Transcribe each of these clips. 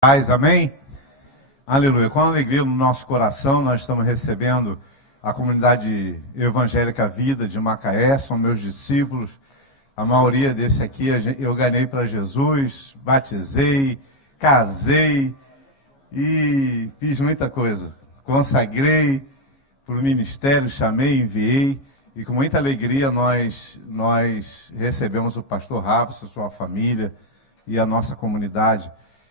Paz, amém? Aleluia. Com alegria no nosso coração, nós estamos recebendo a comunidade evangélica Vida de Macaé, são meus discípulos. A maioria desse aqui eu ganhei para Jesus, batizei, casei e fiz muita coisa. Consagrei para o ministério, chamei, enviei. E com muita alegria nós recebemos o pastor Rafa, sua família e a nossa comunidade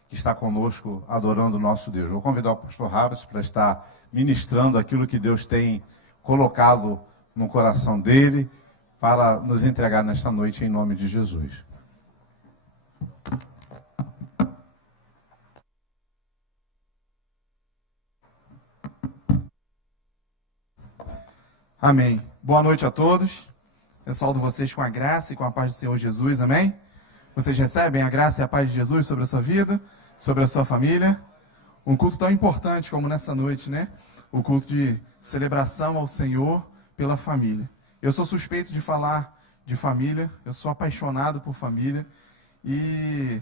que está conosco adorando o nosso Deus. Vou convidar o pastor Raves para estar ministrando aquilo que Deus tem colocado no coração dele para nos entregar nesta noite em nome de Jesus. Amém. Boa noite a todos. Eu saúdo vocês com a graça e com a paz do Senhor Jesus. Amém? Vocês recebem a graça e a paz de Jesus sobre a sua vida, sobre a sua família? Um culto tão importante como nessa noite, né? O culto de celebração ao Senhor pela família. Eu sou suspeito de falar de família, eu sou apaixonado por família e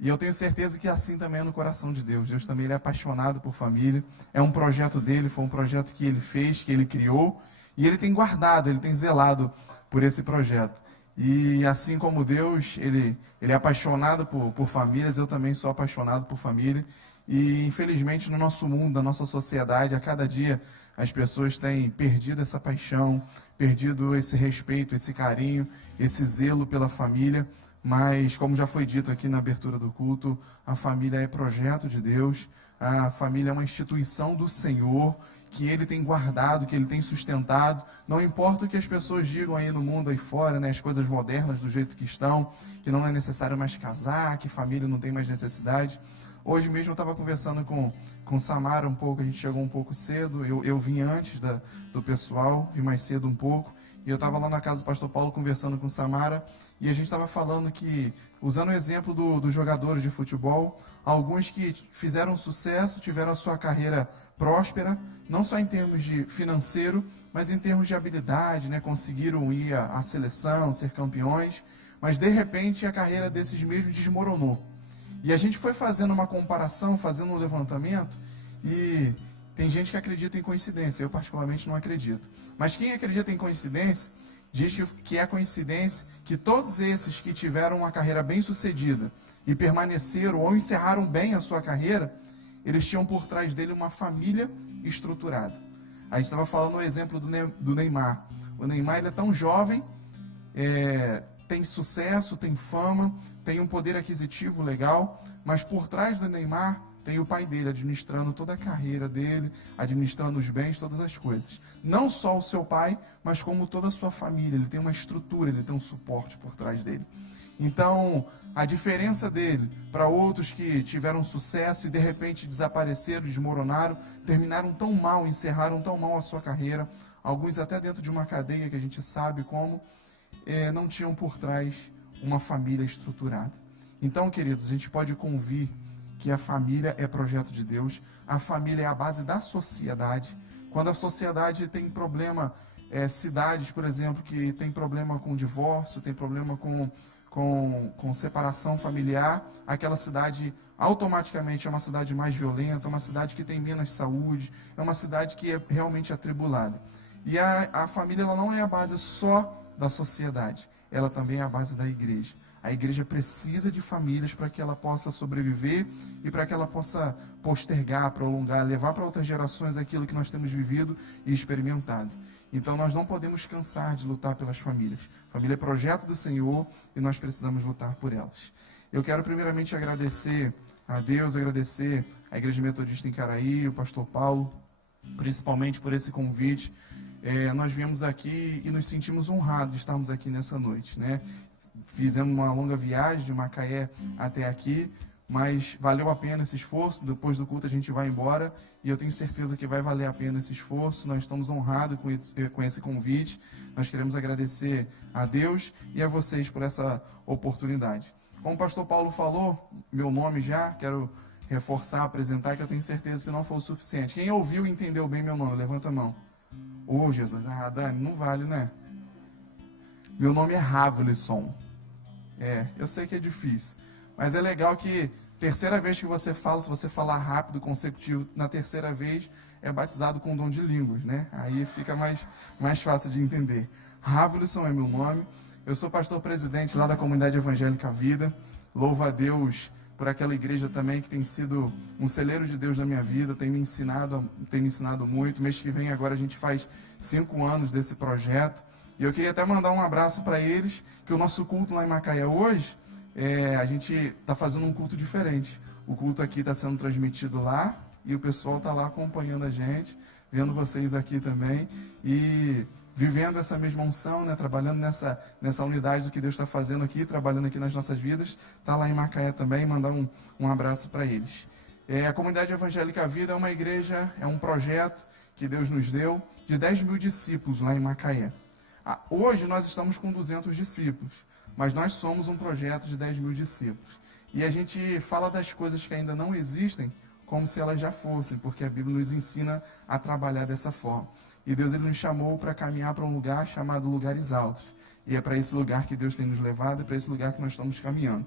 eu tenho certeza que assim também é no coração de Deus. Deus também ele é apaixonado por família. É um projeto dele, foi um projeto que ele fez, que ele criou e ele tem guardado, ele tem zelado por esse projeto. E assim como Deus, ele é apaixonado por famílias, eu também sou apaixonado por família. E infelizmente no nosso mundo, na nossa sociedade, a cada dia as pessoas têm perdido essa paixão, perdido esse respeito, esse carinho, esse zelo pela família. Mas como já foi dito aqui na abertura do culto, a família é projeto de Deus, a família é uma instituição do Senhor, que Ele tem guardado, que Ele tem sustentado. Não importa o que as pessoas digam aí no mundo aí fora, né, as coisas modernas do jeito que estão, que não é necessário mais casar, que família não tem mais necessidade. Hoje mesmo eu estava conversando com Samara um pouco, a gente chegou um pouco cedo, eu vim antes do pessoal, vim mais cedo um pouco, e eu estava lá na casa do pastor Paulo conversando com Samara, e a gente estava falando que, usando o exemplo dos jogadores de futebol, alguns que fizeram sucesso, tiveram a sua carreira próspera, não só em termos de financeiro, mas em termos de habilidade, né? Conseguiram ir à seleção, ser campeões, mas de repente a carreira desses mesmos desmoronou. E a gente foi fazendo uma comparação, fazendo um levantamento, e tem gente que acredita em coincidência, eu particularmente não acredito. Mas quem acredita em coincidência, diz que é coincidência que todos esses que tiveram uma carreira bem sucedida e permaneceram ou encerraram bem a sua carreira, eles tinham por trás dele uma família estruturada. A gente estava falando o exemplo do Neymar. O Neymar ele é tão jovem, tem sucesso, tem fama, tem um poder aquisitivo legal, mas por trás do Neymar tem o pai dele administrando toda a carreira dele, administrando os bens, todas as coisas. Não só o seu pai, mas como toda a sua família. Ele tem uma estrutura, ele tem um suporte por trás dele. Então, a diferença dele para outros que tiveram sucesso e de repente desapareceram, desmoronaram, terminaram tão mal, encerraram tão mal a sua carreira, alguns até dentro de uma cadeia que a gente sabe como, não tinham por trás uma família estruturada. Então, queridos, a gente pode convir que a família é projeto de Deus, a família é a base da sociedade. Quando a sociedade tem problema, cidades, por exemplo, que tem problema com divórcio, tem problema com separação familiar, aquela cidade automaticamente é uma cidade mais violenta, é uma cidade que tem menos saúde, é uma cidade que é realmente atribulada. E a família ela não é a base só da sociedade, ela também é a base da igreja. A igreja precisa de famílias para que ela possa sobreviver e para que ela possa postergar, prolongar, levar para outras gerações aquilo que nós temos vivido e experimentado. Então nós não podemos cansar de lutar pelas famílias. Família é projeto do Senhor e nós precisamos lutar por elas. Eu quero primeiramente agradecer a Deus, agradecer a Igreja Metodista em Caraí, o pastor Paulo, principalmente por esse convite. Nós viemos aqui e nos sentimos honrados de estarmos aqui nessa noite, né? Fizemos uma longa viagem de Macaé até aqui, mas valeu a pena esse esforço. Depois do culto a gente vai embora e eu tenho certeza que vai valer a pena esse esforço. Nós estamos honrados com esse convite. Nós queremos agradecer a Deus e a vocês por essa oportunidade. Como o pastor Paulo falou, meu nome já, quero reforçar, apresentar, que eu tenho certeza que não foi o suficiente. Quem ouviu e entendeu bem meu nome, levanta a mão. Ô Jesus, Dani, não vale, né? Meu nome é Ravlisson. Eu sei que é difícil, mas é legal que Terceira vez que você fala, se você falar rápido, consecutivo, na terceira vez é batizado com o dom de línguas, né? Aí fica mais fácil de entender. Ravelson é meu nome. Eu sou pastor presidente lá da Comunidade Evangélica Vida. Louvo a Deus por aquela igreja também que tem sido um celeiro de Deus na minha vida, tem me ensinado muito. Mês que vem agora a gente faz 5 anos desse projeto. E eu queria até mandar um abraço para eles, que o nosso culto lá em Macaé hoje, a gente está fazendo um culto diferente. O culto aqui está sendo transmitido lá e o pessoal está lá acompanhando a gente, vendo vocês aqui também e vivendo essa mesma unção, né? Trabalhando nessa unidade do que Deus está fazendo aqui, trabalhando aqui nas nossas vidas. Está lá em Macaé também, mandar um abraço para eles. A Comunidade Evangélica Vida é uma igreja, é um projeto que Deus nos deu de 10 mil discípulos lá em Macaé. Hoje nós estamos com 200 discípulos, mas nós somos um projeto de 10 mil discípulos. E a gente fala das coisas que ainda não existem como se elas já fossem, porque a Bíblia nos ensina a trabalhar dessa forma. E Deus ele nos chamou para caminhar para um lugar chamado Lugares Altos. E é para esse lugar que Deus tem nos levado, é para esse lugar que nós estamos caminhando.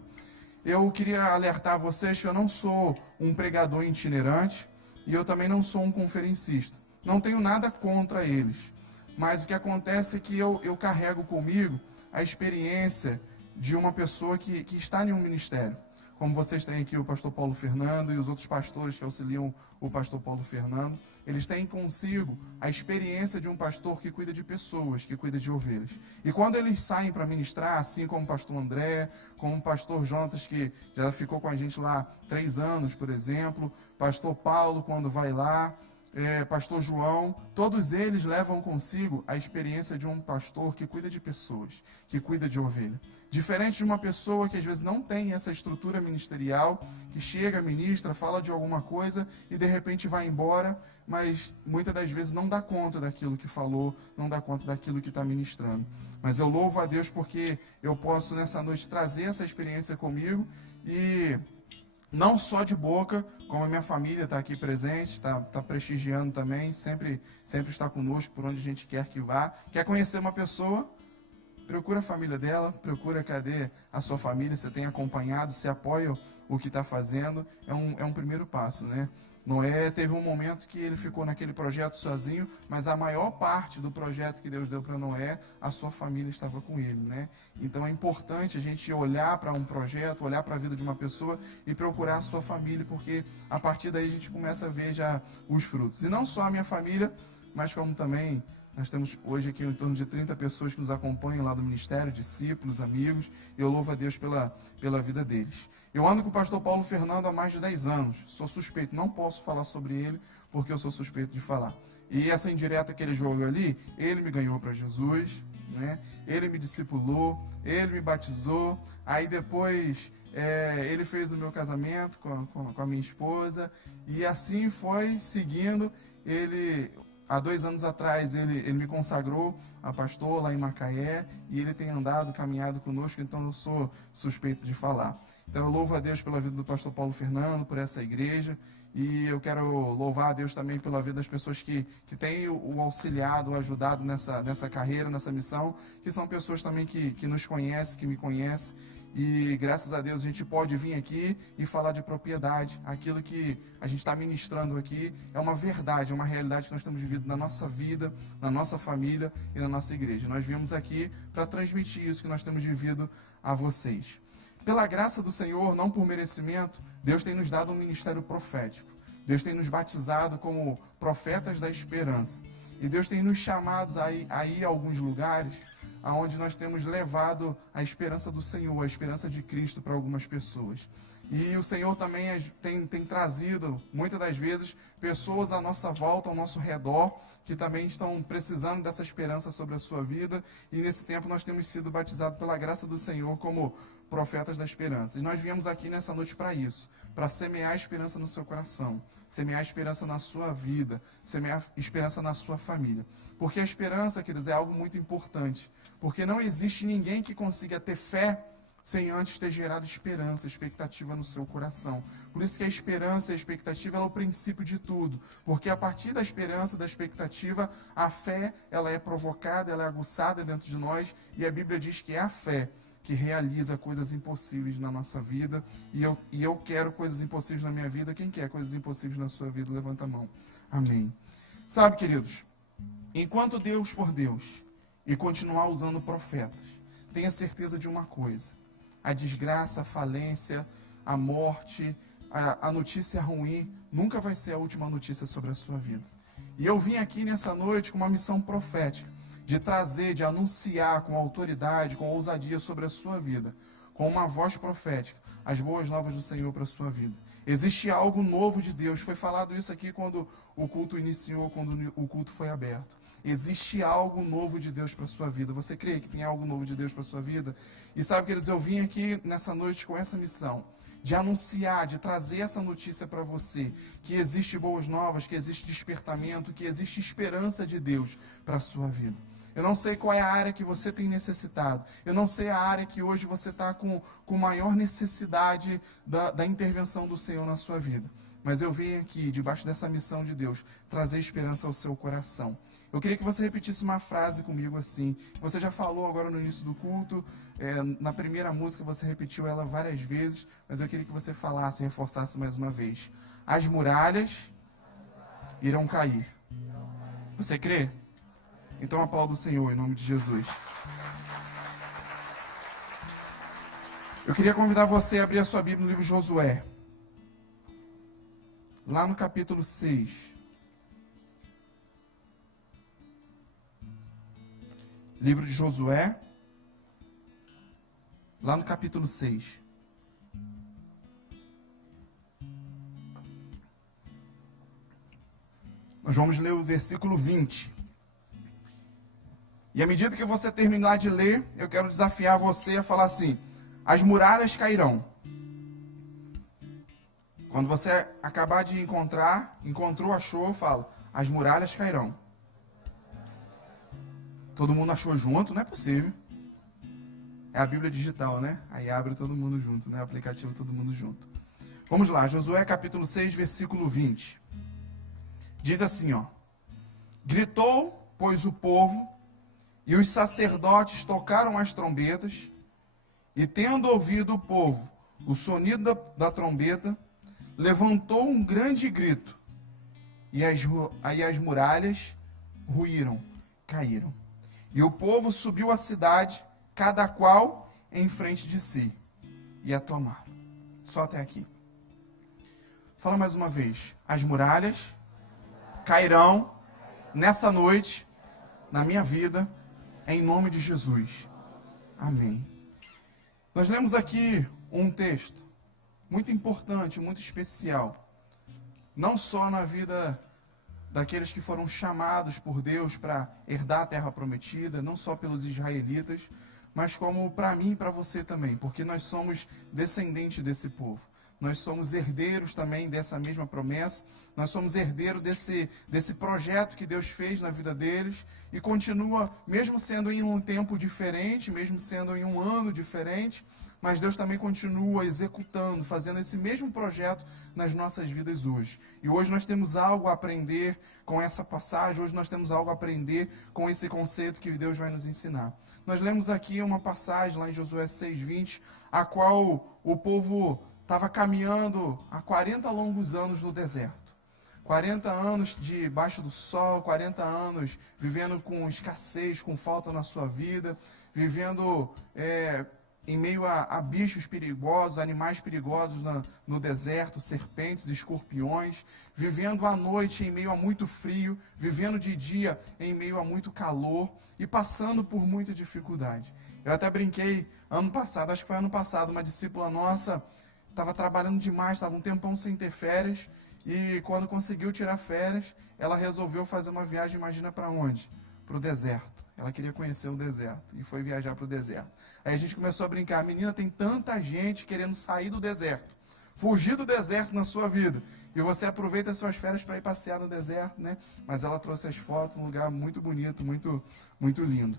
Eu queria alertar vocês que eu não sou um pregador itinerante e eu também não sou um conferencista. Não tenho nada contra eles. Mas o que acontece é que eu carrego comigo a experiência de uma pessoa que está em um ministério. Como vocês têm aqui o pastor Paulo Fernando e os outros pastores que auxiliam o pastor Paulo Fernando, eles têm consigo a experiência de um pastor que cuida de pessoas, que cuida de ovelhas. E quando eles saem para ministrar, assim como o pastor André, como o pastor Jonatas, que já ficou com a gente lá 3 anos, por exemplo, pastor Paulo, quando vai lá, pastor João, todos eles levam consigo a experiência de um pastor que cuida de pessoas, que cuida de ovelha. Diferente de uma pessoa que às vezes não tem essa estrutura ministerial, que chega, ministra, fala de alguma coisa e de repente vai embora, mas muitas das vezes não dá conta daquilo que falou, não dá conta daquilo que está ministrando. Mas eu louvo a Deus porque eu posso nessa noite trazer essa experiência comigo e não só de boca, como a minha família está aqui presente, está prestigiando também, sempre está conosco por onde a gente quer que vá. Quer conhecer uma pessoa? Procura a família dela, procura cadê a sua família, você tem acompanhado, você apoia o que está fazendo, é um primeiro passo, né? Noé teve um momento que ele ficou naquele projeto sozinho, mas a maior parte do projeto que Deus deu para Noé, a sua família estava com ele, né? Então é importante a gente olhar para um projeto, olhar para a vida de uma pessoa e procurar a sua família, porque a partir daí a gente começa a ver já os frutos. E não só a minha família, mas como também nós temos hoje aqui em torno de 30 pessoas que nos acompanham lá do ministério, discípulos, amigos. Eu louvo a Deus pela vida deles. Eu ando com o pastor Paulo Fernando há mais de 10 anos. Sou suspeito, não posso falar sobre ele, porque eu sou suspeito de falar. E essa indireta que ele jogou ali, ele me ganhou para Jesus, né? Ele me discipulou, ele me batizou. Aí depois ele fez o meu casamento com a minha esposa. E assim foi seguindo. Há 2 anos atrás, ele me consagrou a pastor lá em Macaé e ele tem caminhado conosco, então eu sou suspeito de falar. Então eu louvo a Deus pela vida do pastor Paulo Fernando, por essa igreja, e eu quero louvar a Deus também pela vida das pessoas que têm o auxiliado, o ajudado nessa carreira, nessa missão, que são pessoas também que nos conhecem, que me conhecem. E graças a Deus a gente pode vir aqui e falar de propriedade. Aquilo que a gente está ministrando aqui é uma verdade, é uma realidade que nós temos vivido na nossa vida, na nossa família e na nossa igreja. Nós viemos aqui para transmitir isso que nós temos vivido a vocês. Pela graça do Senhor, não por merecimento, Deus tem nos dado um ministério profético. Deus tem nos batizado como profetas da esperança. E Deus tem nos chamados a ir a alguns lugares aonde nós temos levado a esperança do Senhor, a esperança de Cristo para algumas pessoas. E o Senhor também tem trazido, muitas das vezes, pessoas à nossa volta, ao nosso redor, que também estão precisando dessa esperança sobre a sua vida. E nesse tempo nós temos sido batizados pela graça do Senhor como profetas da esperança. E nós viemos aqui nessa noite para isso, para semear a esperança no seu coração, semear a esperança na sua vida, semear a esperança na sua família. Porque a esperança, queridos, é algo muito importante. Porque não existe ninguém que consiga ter fé sem antes ter gerado esperança, expectativa no seu coração. Por isso que a esperança e a expectativa é o princípio de tudo. Porque a partir da esperança, da expectativa, a fé ela é provocada, ela é aguçada dentro de nós. E a Bíblia diz que é a fé que realiza coisas impossíveis na nossa vida. E eu quero coisas impossíveis na minha vida. Quem quer coisas impossíveis na sua vida? Levanta a mão. Amém. Sabe, queridos, enquanto Deus for Deus e continuar usando profetas, tenha certeza de uma coisa: a desgraça, a falência, a morte, a notícia ruim nunca vai ser a última notícia sobre a sua vida. E eu vim aqui nessa noite com uma missão profética, de trazer, de anunciar com autoridade, com ousadia sobre a sua vida, com uma voz profética, as boas novas do Senhor para a sua vida. Existe algo novo de Deus. Foi falado isso aqui quando o culto iniciou, quando o culto foi aberto. Existe algo novo de Deus para a sua vida. Você crê que tem algo novo de Deus para a sua vida? E sabe, queridos, eu vim aqui nessa noite com essa missão, de anunciar, de trazer essa notícia para você, que existe boas novas, que existe despertamento, que existe esperança de Deus para a sua vida. Eu não sei qual é a área que você tem necessitado. Eu não sei a área que hoje você está com maior necessidade da intervenção do Senhor na sua vida. Mas eu vim aqui, debaixo dessa missão de Deus, trazer esperança ao seu coração. Eu queria que você repetisse uma frase comigo assim. Você já falou agora no início do culto. Na primeira música você repetiu ela várias vezes. Mas eu queria que você falasse e reforçasse mais uma vez. As muralhas irão cair. Você crê? Então aplauda o Senhor em nome de Jesus. Eu queria convidar você a abrir a sua Bíblia no livro de Josué. Lá no capítulo 6. Livro de Josué. Lá no capítulo 6. Nós vamos ler o versículo 20. E à medida que você terminar de ler, eu quero desafiar você a falar assim: as muralhas cairão. Quando você acabar de encontrou, achou, fala: as muralhas cairão. Todo mundo achou junto? Não é possível. É a Bíblia digital, né? Aí abre todo mundo junto, né? O aplicativo todo mundo junto. Vamos lá, Josué capítulo 6, versículo 20. Diz assim, ó: gritou, pois, o povo, e os sacerdotes tocaram as trombetas, e tendo ouvido o povo o sonido da trombeta, levantou um grande grito, e as muralhas ruíram, caíram. E o povo subiu à cidade, cada qual em frente de si, e a tomaram. Só até aqui. Fala mais uma vez. As muralhas cairão nessa noite, na minha vida, em nome de Jesus. Amém. Nós lemos aqui um texto muito importante, muito especial. Não só na vida daqueles que foram chamados por Deus para herdar a terra prometida, não só pelos israelitas, mas como para mim e para você também, porque nós somos descendentes desse povo. Nós somos herdeiros também dessa mesma promessa. Nós somos herdeiros desse projeto que Deus fez na vida deles e continua, mesmo sendo em um tempo diferente, mesmo sendo em um ano diferente, mas Deus também continua executando, fazendo esse mesmo projeto nas nossas vidas hoje. E hoje nós temos algo a aprender com essa passagem, hoje nós temos algo a aprender com esse conceito que Deus vai nos ensinar. Nós lemos aqui uma passagem lá em Josué 6:20, a qual o povo estava caminhando há 40 longos anos no deserto. 40 anos debaixo do sol, 40 anos vivendo com escassez, com falta na sua vida, vivendo em meio a bichos perigosos, animais perigosos no deserto, serpentes, escorpiões, vivendo à noite em meio a muito frio, vivendo de dia em meio a muito calor e passando por muita dificuldade. Eu até brinquei ano passado, acho que foi ano passado, uma discípula nossa estava trabalhando demais, estava um tempão sem ter férias, e quando conseguiu tirar férias, ela resolveu fazer uma viagem, imagina para onde? Para o deserto. Ela queria conhecer o deserto e foi viajar para o deserto. Aí a gente começou a brincar: menina, tem tanta gente querendo sair do deserto, fugir do deserto na sua vida, e você aproveita as suas férias para ir passear no deserto, né? Mas ela trouxe as fotos, um lugar muito bonito, muito, muito lindo.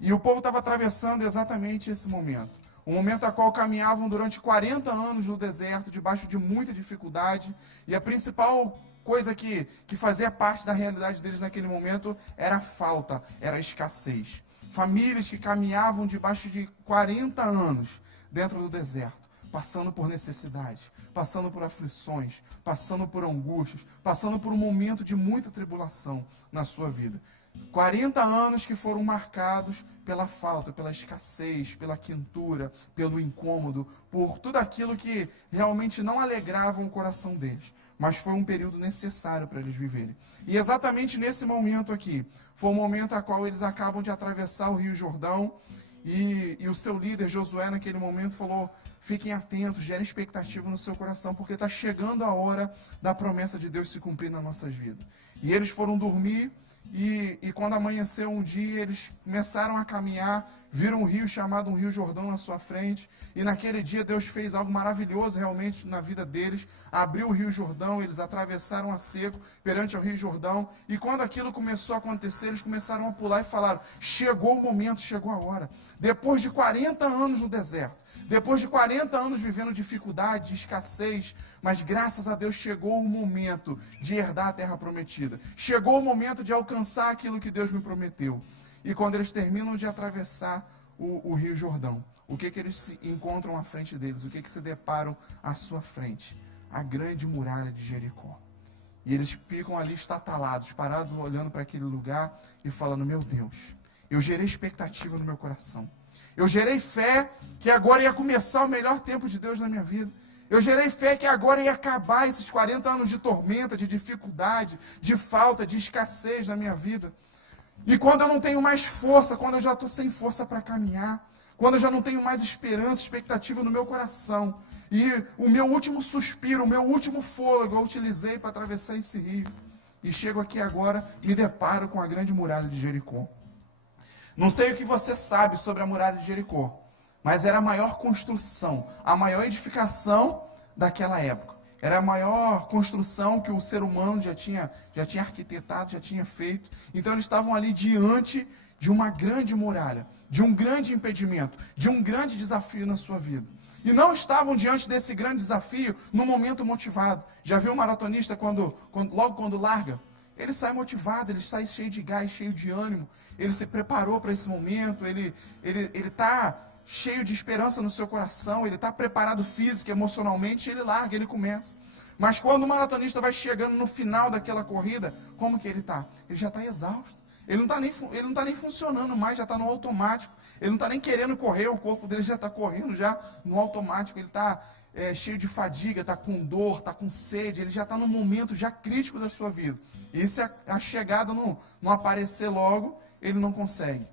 E o povo estava atravessando exatamente esse momento. Um momento a qual caminhavam durante 40 anos no deserto, debaixo de muita dificuldade, e a principal coisa que fazia parte da realidade deles naquele momento era a falta, era a escassez. famílias que caminhavam debaixo de 40 anos dentro do deserto, passando por necessidades, passando por aflições, passando por angústias, passando por um momento de muita tribulação na sua vida. 40 anos que foram marcados pela falta, pela escassez, pela quentura, pelo incômodo, por tudo aquilo que realmente não alegrava o coração deles. Mas foi um período necessário para eles viverem. E exatamente nesse momento aqui, foi o momento a qual eles acabam de atravessar o Rio Jordão, e o seu líder, Josué, naquele momento falou: fiquem atentos, gerem expectativa no seu coração, porque está chegando a hora da promessa de Deus se cumprir nas nossas vidas. E eles foram dormir, e quando amanheceu um dia, eles começaram a caminhar, viram um rio chamado um Rio Jordão na sua frente, e naquele dia Deus fez algo maravilhoso realmente na vida deles, abriu o Rio Jordão, eles atravessaram a seco perante o Rio Jordão, e quando aquilo começou a acontecer, eles começaram a pular e falaram: chegou o momento, chegou a hora. Depois de 40 anos no deserto, depois de 40 anos vivendo dificuldade, escassez, mas graças a Deus chegou o momento de herdar a terra prometida. Chegou o momento de alcançar aquilo que Deus me prometeu. E quando eles terminam de atravessar o Rio Jordão, o que eles se encontram à frente deles? O que se deparam à sua frente? A grande muralha de Jericó. E eles ficam ali estatalados, parados, olhando para aquele lugar e falando: meu Deus, eu gerei expectativa no meu coração. Eu gerei fé que agora ia começar o melhor tempo de Deus na minha vida. Eu gerei fé que agora ia acabar esses 40 anos de tormenta, de dificuldade, de falta, de escassez na minha vida. E quando eu não tenho mais força, quando eu já estou sem força para caminhar, quando eu já não tenho mais esperança, expectativa no meu coração, e o meu último suspiro, o meu último fôlego eu utilizei para atravessar esse rio, e chego aqui agora, me deparo com a grande muralha de Jericó. Não sei o que você sabe sobre a muralha de Jericó, mas era a maior construção, a maior edificação daquela época. Era a maior construção que o ser humano já tinha arquitetado, já tinha feito. Então eles estavam ali diante de uma grande muralha, de um grande impedimento, de um grande desafio na sua vida. E não estavam diante desse grande desafio no momento motivado. Já viu um maratonista logo quando larga? Ele sai motivado, ele sai cheio de gás, cheio de ânimo. Ele se preparou para esse momento, ele está cheio de esperança no seu coração, ele está preparado física, emocionalmente, ele larga, ele começa. Mas quando o maratonista vai chegando no final daquela corrida, como que ele está? Ele já está exausto. Ele não está nem funcionando mais, já está no automático. Ele não está nem querendo correr, o corpo dele já está correndo já no automático. Ele está cheio de fadiga, está com dor, está com sede. Ele já está num momento já crítico da sua vida. E se a chegada não aparecer logo, ele não consegue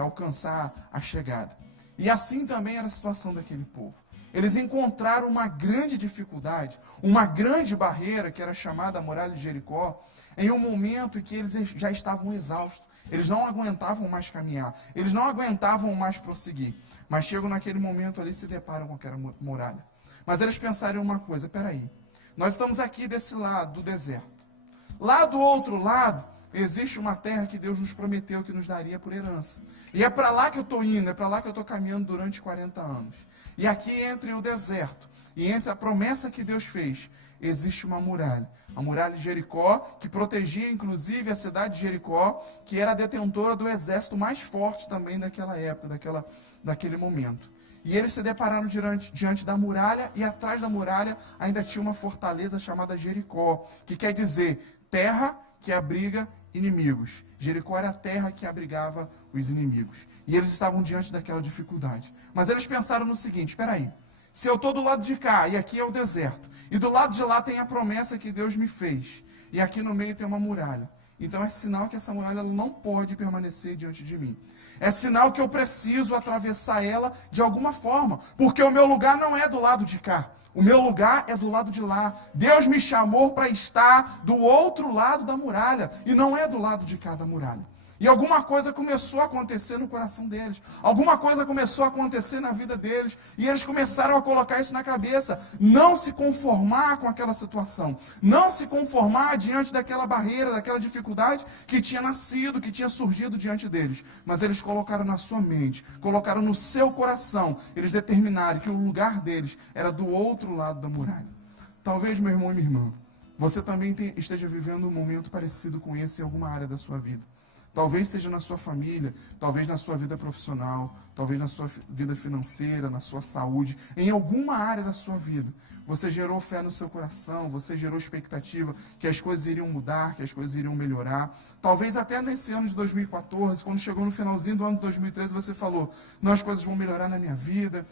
alcançar a chegada. E assim também era a situação daquele povo. Eles encontraram uma grande dificuldade, uma grande barreira, que era chamada a muralha de Jericó, em um momento em que eles já estavam exaustos. Eles não aguentavam mais caminhar, eles não aguentavam mais prosseguir. Mas chegam naquele momento ali e se deparam com aquela muralha. Mas eles pensaram uma coisa: peraí, nós estamos aqui desse lado do deserto. Lá do outro lado, existe uma terra que Deus nos prometeu que nos daria por herança. E é para lá que eu estou indo, é para lá que eu estou caminhando durante 40 anos. E aqui entre o deserto e entre a promessa que Deus fez, existe uma muralha. A muralha de Jericó, que protegia inclusive a cidade de Jericó, que era a detentora do exército mais forte também daquela época, daquele momento. E eles se depararam diante da muralha, e atrás da muralha ainda tinha uma fortaleza chamada Jericó, que quer dizer terra que abriga inimigos. Jericó era a terra que abrigava os inimigos. E eles estavam diante daquela dificuldade. Mas eles pensaram no seguinte: espera aí, se eu estou do lado de cá, e aqui é o deserto, e do lado de lá tem a promessa que Deus me fez, e aqui no meio tem uma muralha, então é sinal que essa muralha não pode permanecer diante de mim. É sinal que eu preciso atravessar ela de alguma forma, porque o meu lugar não é do lado de cá. O meu lugar é do lado de lá. Deus me chamou para estar do outro lado da muralha, e não é do lado de cá da muralha. E alguma coisa começou a acontecer no coração deles. Alguma coisa começou a acontecer na vida deles. E eles começaram a colocar isso na cabeça. Não se conformar com aquela situação. Não se conformar diante daquela barreira, daquela dificuldade que tinha nascido, que tinha surgido diante deles. Mas eles colocaram na sua mente, colocaram no seu coração. Eles determinaram que o lugar deles era do outro lado da muralha. Talvez, meu irmão e minha irmã, você também esteja vivendo um momento parecido com esse em alguma área da sua vida. Talvez seja na sua família, talvez na sua vida profissional, talvez na sua vida financeira, na sua saúde, em alguma área da sua vida. Você gerou fé no seu coração, você gerou expectativa que as coisas iriam mudar, que as coisas iriam melhorar. Talvez até nesse ano de 2014, quando chegou no finalzinho do ano de 2013, você falou, não, as coisas vão melhorar na minha vida,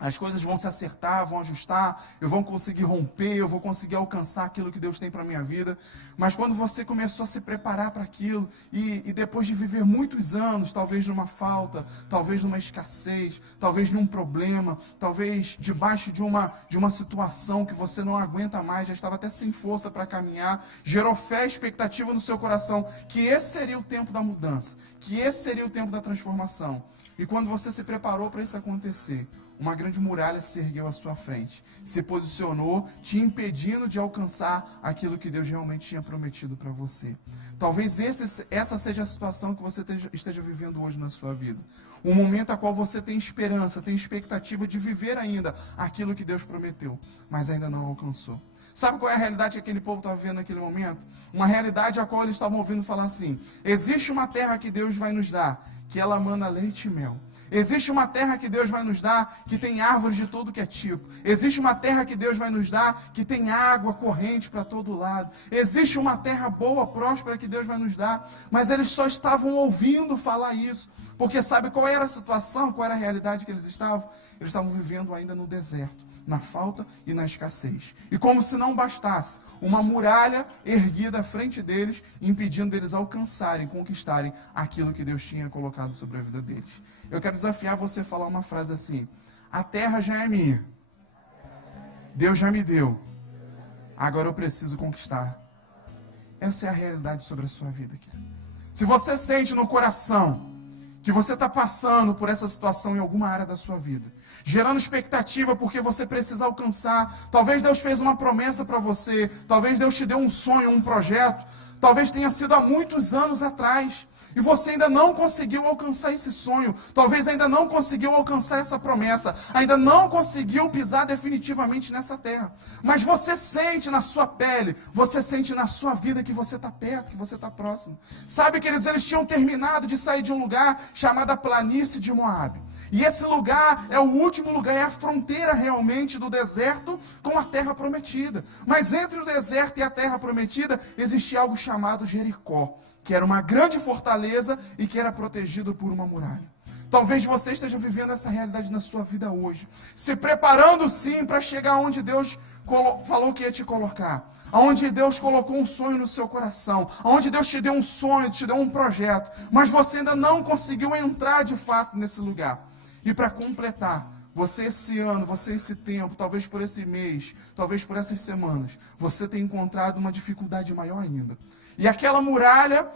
as coisas vão se acertar, vão ajustar, eu vou conseguir romper, eu vou conseguir alcançar aquilo que Deus tem para a minha vida. Mas quando você começou a se preparar para aquilo, e depois de viver muitos anos, talvez numa falta, talvez numa escassez, talvez num problema, talvez debaixo de uma situação que você não aguenta mais, já estava até sem força para caminhar, gerou fé e expectativa no seu coração, que esse seria o tempo da mudança, que esse seria o tempo da transformação. E quando você se preparou para isso acontecer, uma grande muralha se ergueu à sua frente, se posicionou, te impedindo de alcançar aquilo que Deus realmente tinha prometido para você. Talvez essa seja a situação que você esteja vivendo hoje na sua vida. Um momento a qual você tem esperança, tem expectativa de viver ainda aquilo que Deus prometeu, mas ainda não alcançou. Sabe qual é a realidade que aquele povo estava vivendo naquele momento? Uma realidade a qual eles estavam ouvindo falar assim, existe uma terra que Deus vai nos dar, que ela manda leite e mel. Existe uma terra que Deus vai nos dar, que tem árvores de todo que é tipo. Existe uma terra que Deus vai nos dar, que tem água corrente para todo lado. Existe uma terra boa, próspera, que Deus vai nos dar. Mas eles só estavam ouvindo falar isso. Porque sabe qual era a situação, qual era a realidade que eles estavam? Eles estavam vivendo ainda no deserto, na falta e na escassez. E como se não bastasse, uma muralha erguida à frente deles, impedindo eles alcançarem, conquistarem aquilo que Deus tinha colocado sobre a vida deles. Eu quero desafiar você a falar uma frase assim, a terra já é minha, Deus já me deu, agora eu preciso conquistar. Essa é a realidade sobre a sua vida aqui. Se você sente no coração que você está passando por essa situação em alguma área da sua vida, gerando expectativa porque você precisa alcançar, talvez Deus fez uma promessa para você, talvez Deus te deu um sonho, um projeto, talvez tenha sido há muitos anos atrás, e você ainda não conseguiu alcançar esse sonho, talvez ainda não conseguiu alcançar essa promessa, ainda não conseguiu pisar definitivamente nessa terra. Mas você sente na sua pele, você sente na sua vida que você está perto, que você está próximo. Sabe, queridos, eles tinham terminado de sair de um lugar chamado a planície de Moabe. E esse lugar é o último lugar, é a fronteira realmente do deserto com a terra prometida. Mas entre o deserto e a terra prometida existia algo chamado Jericó, que era uma grande fortaleza e que era protegido por uma muralha. Talvez você esteja vivendo essa realidade na sua vida hoje, se preparando sim para chegar onde Deus falou que ia te colocar, aonde Deus colocou um sonho no seu coração, aonde Deus te deu um sonho, te deu um projeto, mas você ainda não conseguiu entrar de fato nesse lugar. E para completar, você esse ano, você esse tempo, talvez por esse mês, talvez por essas semanas, você tem encontrado uma dificuldade maior ainda. E aquela muralha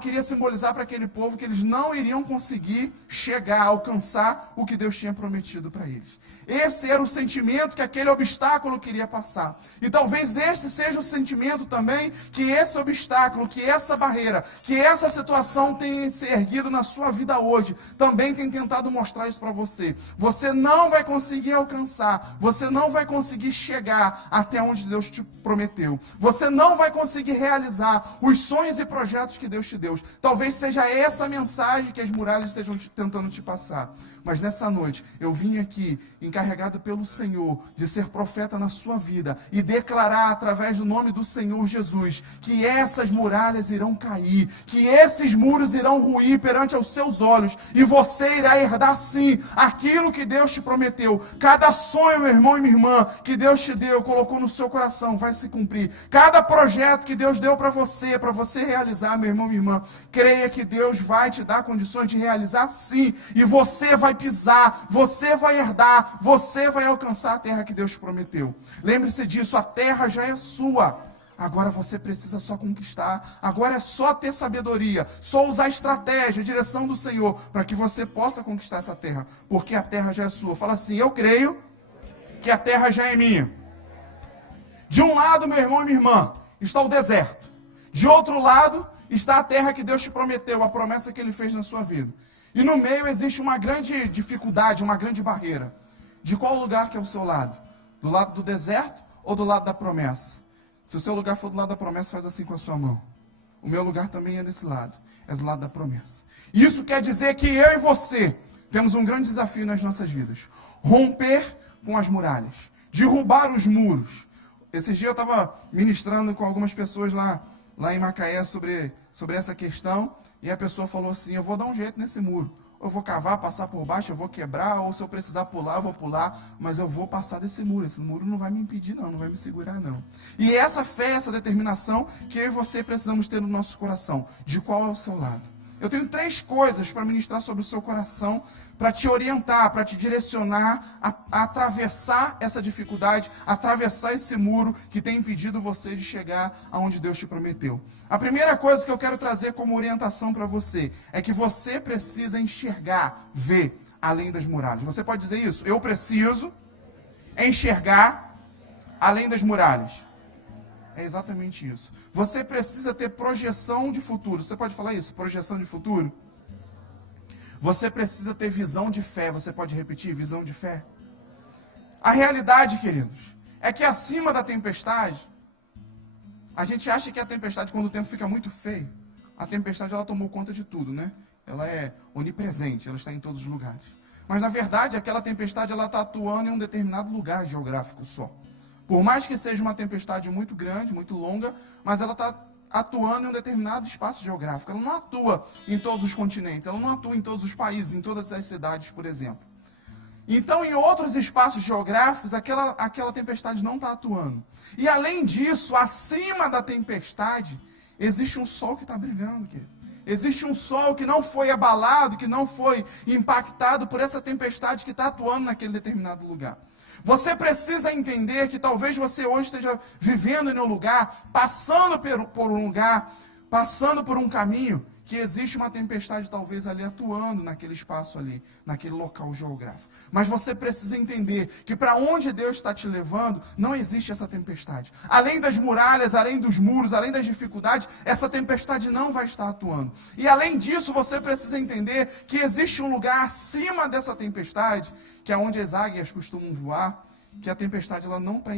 queria simbolizar para aquele povo que eles não iriam conseguir chegar, alcançar o que Deus tinha prometido para eles. Esse era o sentimento que aquele obstáculo queria passar. E talvez esse seja o sentimento também que esse obstáculo, que essa barreira, que essa situação tenha se erguido na sua vida hoje, também tem tentado mostrar isso para você. Você não vai conseguir alcançar, você não vai conseguir chegar até onde Deus te prometeu. Você não vai conseguir realizar os sonhos e projetos que Deus te deu. Talvez seja essa mensagem que as muralhas estejam tentando te passar. Mas nessa noite, eu vim aqui, encarregado pelo Senhor, de ser profeta na sua vida, e declarar através do nome do Senhor Jesus, que essas muralhas irão cair, que esses muros irão ruir perante os seus olhos, e você irá herdar sim, aquilo que Deus te prometeu. Cada sonho, meu irmão e minha irmã, que Deus te deu, colocou no seu coração, vai se cumprir. Cada projeto que Deus deu para você realizar, meu irmão e minha irmã, creia que Deus vai te dar condições de realizar sim, e você vai pisar, você vai herdar, você vai alcançar a terra que Deus te prometeu. Lembre-se disso, a terra já é sua. Agora você precisa só conquistar. Agora é só ter sabedoria, só usar estratégia, a direção do Senhor, para que você possa conquistar essa terra, porque a terra já é sua. Fala assim, eu creio que a terra já é minha. De um lado, meu irmão e minha irmã, está o deserto. De outro lado, está a terra que Deus te prometeu, a promessa que Ele fez na sua vida. E no meio existe uma grande dificuldade, uma grande barreira. De qual lugar que é o seu lado? Do lado do deserto ou do lado da promessa? Se o seu lugar for do lado da promessa, faz assim com a sua mão. o meu lugar também é desse lado. É do lado da promessa. Isso quer dizer que eu e você temos um grande desafio nas nossas vidas. Romper com as muralhas. Derrubar os muros. Esses dias eu estava ministrando com algumas pessoas lá em Macaé sobre essa questão. E a pessoa falou assim, eu vou dar um jeito nesse muro. Eu vou cavar, passar por baixo, eu vou quebrar, ou se eu precisar pular, eu vou pular, mas eu vou passar desse muro. Esse muro não vai me impedir, não vai me segurar, não. E é essa fé, essa determinação que eu e você precisamos ter no nosso coração. De qual é o seu lado? Eu tenho 3 coisas para ministrar sobre o seu coração, para te orientar, para te direcionar a atravessar essa dificuldade, atravessar esse muro que tem impedido você de chegar aonde Deus te prometeu. A primeira coisa que eu quero trazer como orientação para você é que você precisa enxergar, ver além das muralhas. Você pode dizer isso? Eu preciso enxergar além das muralhas. É exatamente isso. Você precisa ter projeção de futuro. Você pode falar isso? Projeção de futuro? Você precisa ter visão de fé. Você pode repetir? Visão de fé? A realidade, queridos, é que acima da tempestade, a gente acha que a tempestade, quando o tempo fica muito feio, a tempestade ela tomou conta de tudo, né? Ela é onipresente, ela está em todos os lugares. Mas, na verdade, aquela tempestade ela está atuando em um determinado lugar geográfico só. Por mais que seja uma tempestade muito grande, muito longa, mas ela está atuando em um determinado espaço geográfico. Ela não atua em todos os continentes, ela não atua em todos os países, em todas as cidades, por exemplo. Então, em outros espaços geográficos, aquela tempestade não está atuando. E, além disso, acima da tempestade, existe um sol que está brilhando, querido. Existe um sol que não foi abalado, que não foi impactado por essa tempestade que está atuando naquele determinado lugar. Você precisa entender que talvez você hoje esteja vivendo em um lugar, passando por um lugar, passando por um caminho, que existe uma tempestade talvez ali atuando naquele espaço ali, naquele local geográfico. Mas você precisa entender que para onde Deus está te levando, não existe essa tempestade. Além das muralhas, além dos muros, além das dificuldades, essa tempestade não vai estar atuando. E além disso, você precisa entender que existe um lugar acima dessa tempestade, que é onde as águias costumam voar, que a tempestade ela não está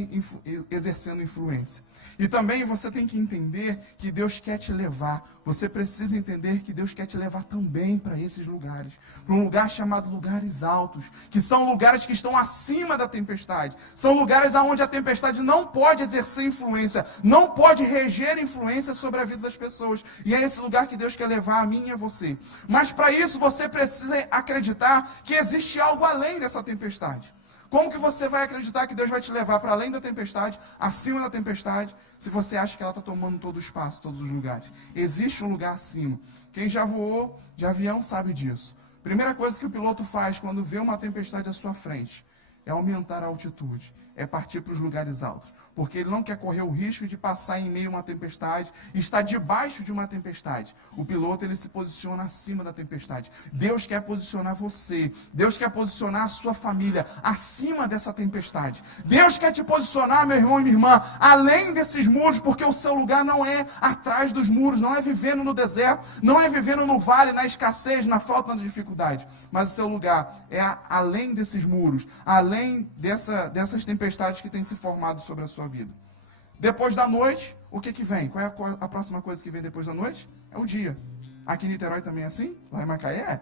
exercendo influência. E também você tem que entender que Deus quer te levar. Você precisa entender que Deus quer te levar também para esses lugares. Para um lugar chamado lugares altos. Que são lugares que estão acima da tempestade. São lugares onde a tempestade não pode exercer influência. Não pode reger influência sobre a vida das pessoas. E é esse lugar que Deus quer levar a mim e a você. Mas para isso você precisa acreditar que existe algo além dessa tempestade. Como que você vai acreditar que Deus vai te levar para além da tempestade, acima da tempestade, se você acha que ela está tomando todo o espaço, todos os lugares? Existe um lugar acima. Quem já voou de avião sabe disso. Primeira coisa que o piloto faz quando vê uma tempestade à sua frente é aumentar a altitude, é partir para os lugares altos. Porque ele não quer correr o risco de passar em meio a uma tempestade e estar debaixo de uma tempestade. O piloto ele se posiciona acima da tempestade. Deus quer posicionar você. Deus quer posicionar a sua família acima dessa tempestade. Deus quer te posicionar, meu irmão e minha irmã, além desses muros, porque o seu lugar não é atrás dos muros, não é vivendo no deserto, não é vivendo no vale, na escassez, na falta, na dificuldade. Mas o seu lugar é além desses muros, além dessas tempestades que têm se formado sobre a sua vida. Depois da noite, o que vem? Qual é a próxima coisa que vem depois da noite? É o dia. Aqui em Niterói também é assim? Lá em Macaé?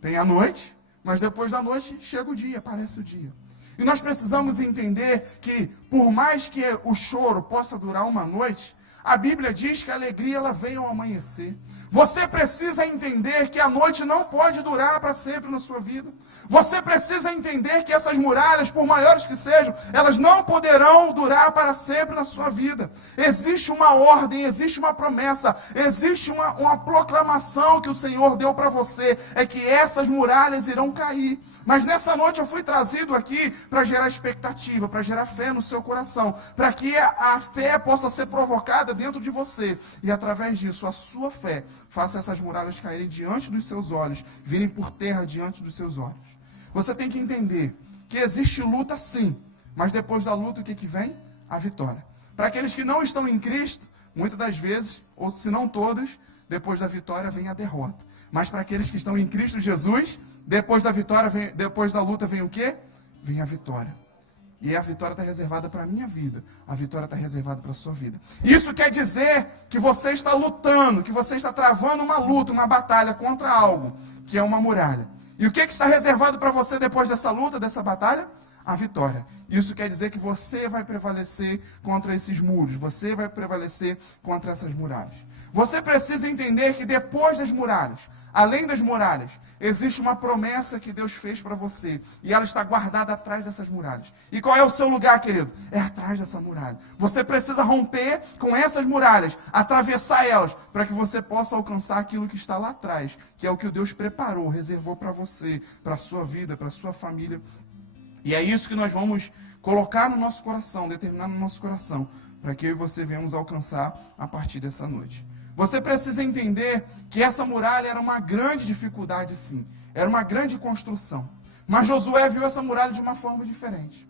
Tem a noite, mas depois da noite chega o dia, aparece o dia. E nós precisamos entender que, por mais que o choro possa durar uma noite, a Bíblia diz que a alegria ela vem ao amanhecer. Você precisa entender que a noite não pode durar para sempre na sua vida. Você precisa entender que essas muralhas, por maiores que sejam, elas não poderão durar para sempre na sua vida. Existe uma ordem, existe uma promessa, existe uma proclamação que o Senhor deu para você, é que essas muralhas irão cair. Mas nessa noite eu fui trazido aqui para gerar expectativa, para gerar fé no seu coração, para que a fé possa ser provocada dentro de você. E através disso, a sua fé faça essas muralhas caírem diante dos seus olhos, virem por terra diante dos seus olhos. Você tem que entender que existe luta sim, mas depois da luta o que vem? A vitória. Para aqueles que não estão em Cristo, muitas das vezes, ou se não todas, depois da vitória vem a derrota. Mas para aqueles que estão em Cristo Jesus, depois da vitória, depois da luta vem o quê? Vem a vitória. E a vitória está reservada para a minha vida. A vitória está reservada para a sua vida. Isso quer dizer que você está lutando, que você está travando uma luta, uma batalha contra algo, que é uma muralha. E o que está reservado para você depois dessa luta, dessa batalha? A vitória. Isso quer dizer que você vai prevalecer contra esses muros. Você vai prevalecer contra essas muralhas. Você precisa entender que depois das muralhas, além das muralhas, existe uma promessa que Deus fez para você. E ela está guardada atrás dessas muralhas. E qual é o seu lugar, querido? É atrás dessa muralha. Você precisa romper com essas muralhas, atravessar elas, para que você possa alcançar aquilo que está lá atrás, que é o que Deus preparou, reservou para você, para a sua vida, para a sua família. E é isso que nós vamos colocar no nosso coração, determinar no nosso coração, para que eu e você venhamos alcançar a partir dessa noite. Você precisa entender que essa muralha era uma grande dificuldade, sim. Era uma grande construção. Mas Josué viu essa muralha de uma forma diferente.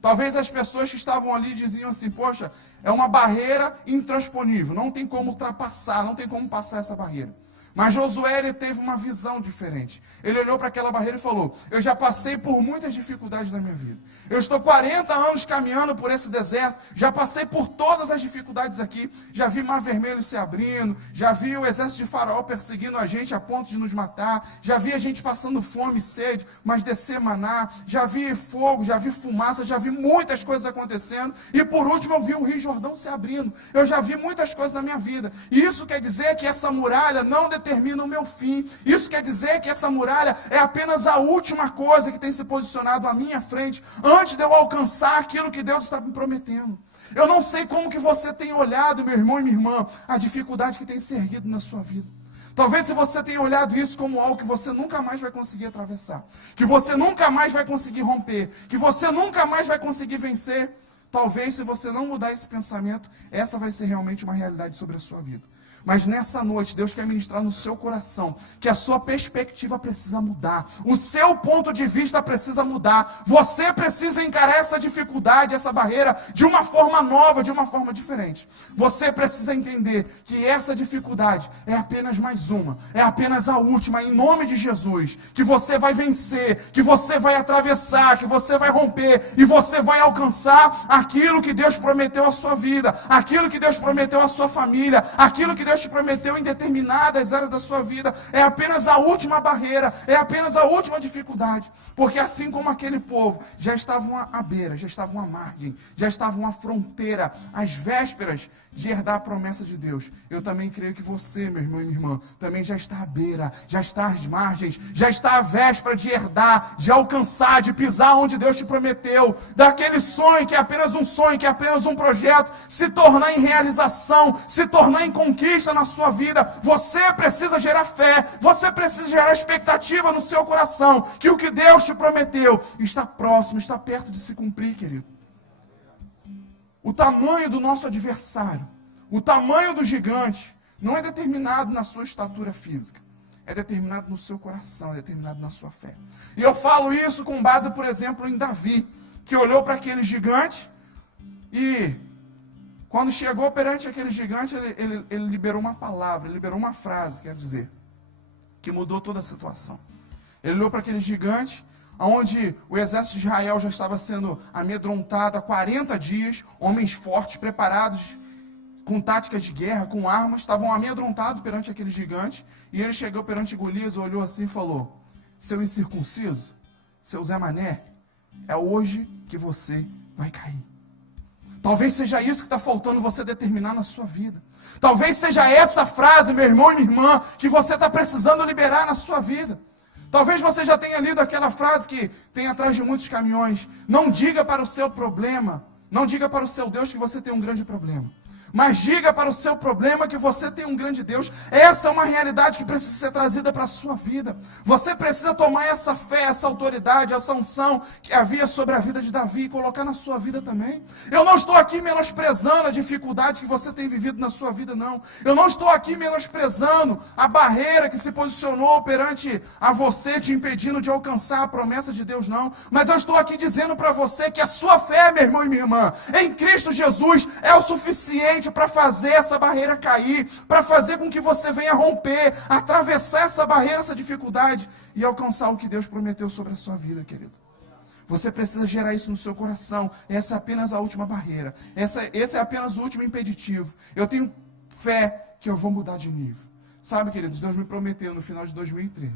Talvez as pessoas que estavam ali diziam assim, poxa, é uma barreira intransponível, não tem como ultrapassar, não tem como passar essa barreira. Mas Josué, ele teve uma visão diferente. Ele olhou para aquela barreira e falou, eu já passei por muitas dificuldades na minha vida. Eu estou 40 anos caminhando por esse deserto, já passei por todas as dificuldades aqui, já vi Mar Vermelho se abrindo, já vi o exército de Faraó perseguindo a gente a ponto de nos matar, já vi a gente passando fome e sede, mas descer maná, já vi fogo, já vi fumaça, já vi muitas coisas acontecendo, e por último eu vi o Rio Jordão se abrindo. Eu já vi muitas coisas na minha vida, e isso quer dizer que essa muralha não determina o meu fim. Isso quer dizer que essa muralha é apenas a última coisa que tem se posicionado à minha frente antes de eu alcançar aquilo que Deus está me prometendo. Eu não sei como que você tem olhado, meu irmão e minha irmã, a dificuldade que tem se erguido na sua vida. Talvez se você tenha olhado isso como algo que você nunca mais vai conseguir atravessar, que você nunca mais vai conseguir romper, que você nunca mais vai conseguir vencer, talvez se você não mudar esse pensamento, essa vai ser realmente uma realidade sobre a sua vida. Mas nessa noite, Deus quer ministrar no seu coração que a sua perspectiva precisa mudar. O seu ponto de vista precisa mudar. Você precisa encarar essa dificuldade, essa barreira, de uma forma nova, de uma forma diferente. Você precisa entender que essa dificuldade é apenas mais uma. É apenas a última, em nome de Jesus. Que você vai vencer, que você vai atravessar, que você vai romper. E você vai alcançar aquilo que Deus prometeu à sua vida. Aquilo que Deus prometeu à sua família. Aquilo que Deus te prometeu em determinadas áreas da sua vida, é apenas a última barreira, é apenas a última dificuldade, porque assim como aquele povo, já estavam à beira, já estavam à margem, já estavam à fronteira, às vésperas de herdar a promessa de Deus. Eu também creio que você, meu irmão e minha irmã, também já está à beira, já está às margens, já está à véspera de herdar, de alcançar, de pisar onde Deus te prometeu, daquele sonho que é apenas um sonho, que é apenas um projeto, se tornar em realização, se tornar em conquista na sua vida. Você precisa gerar fé, você precisa gerar expectativa no seu coração, que o que Deus te prometeu está próximo, está perto de se cumprir, querido. O tamanho do nosso adversário, o tamanho do gigante, não é determinado na sua estatura física. É determinado no seu coração, é determinado na sua fé. E eu falo isso com base, por exemplo, em Davi, que olhou para aquele gigante e, quando chegou perante aquele gigante, ele liberou uma palavra, ele liberou uma frase, quer dizer, que mudou toda a situação. Ele olhou para aquele gigante, onde o exército de Israel já estava sendo amedrontado há 40 dias, homens fortes, preparados com táticas de guerra, com armas, estavam amedrontados perante aquele gigante, e ele chegou perante Golias, olhou assim e falou, seu incircunciso, seu Zé Mané, é hoje que você vai cair. Talvez seja isso que está faltando você determinar na sua vida. Talvez seja essa frase, meu irmão e minha irmã, que você está precisando liberar na sua vida. Talvez você já tenha lido aquela frase que tem atrás de muitos caminhões. Não diga para o seu problema, não diga para o seu Deus que você tem um grande problema. Mas diga para o seu problema que você tem um grande Deus. Essa é uma realidade que precisa ser trazida para a sua vida. Você precisa tomar essa fé, essa autoridade, essa unção que havia sobre a vida de Davi e colocar na sua vida também. Eu não estou aqui menosprezando a dificuldade que você tem vivido na sua vida, não. Eu não estou aqui menosprezando a barreira que se posicionou perante a você, te impedindo de alcançar a promessa de Deus, não. Mas eu estou aqui dizendo para você que a sua fé, meu irmão e minha irmã, em Cristo Jesus é o suficiente para fazer essa barreira cair, para fazer com que você venha romper, atravessar essa barreira, essa dificuldade e alcançar o que Deus prometeu sobre a sua vida, querido. Você precisa gerar isso no seu coração. Essa é apenas a última barreira. Esse é apenas o último impeditivo. Eu tenho fé que eu vou mudar de nível. Sabe, queridos, Deus me prometeu no final de 2013.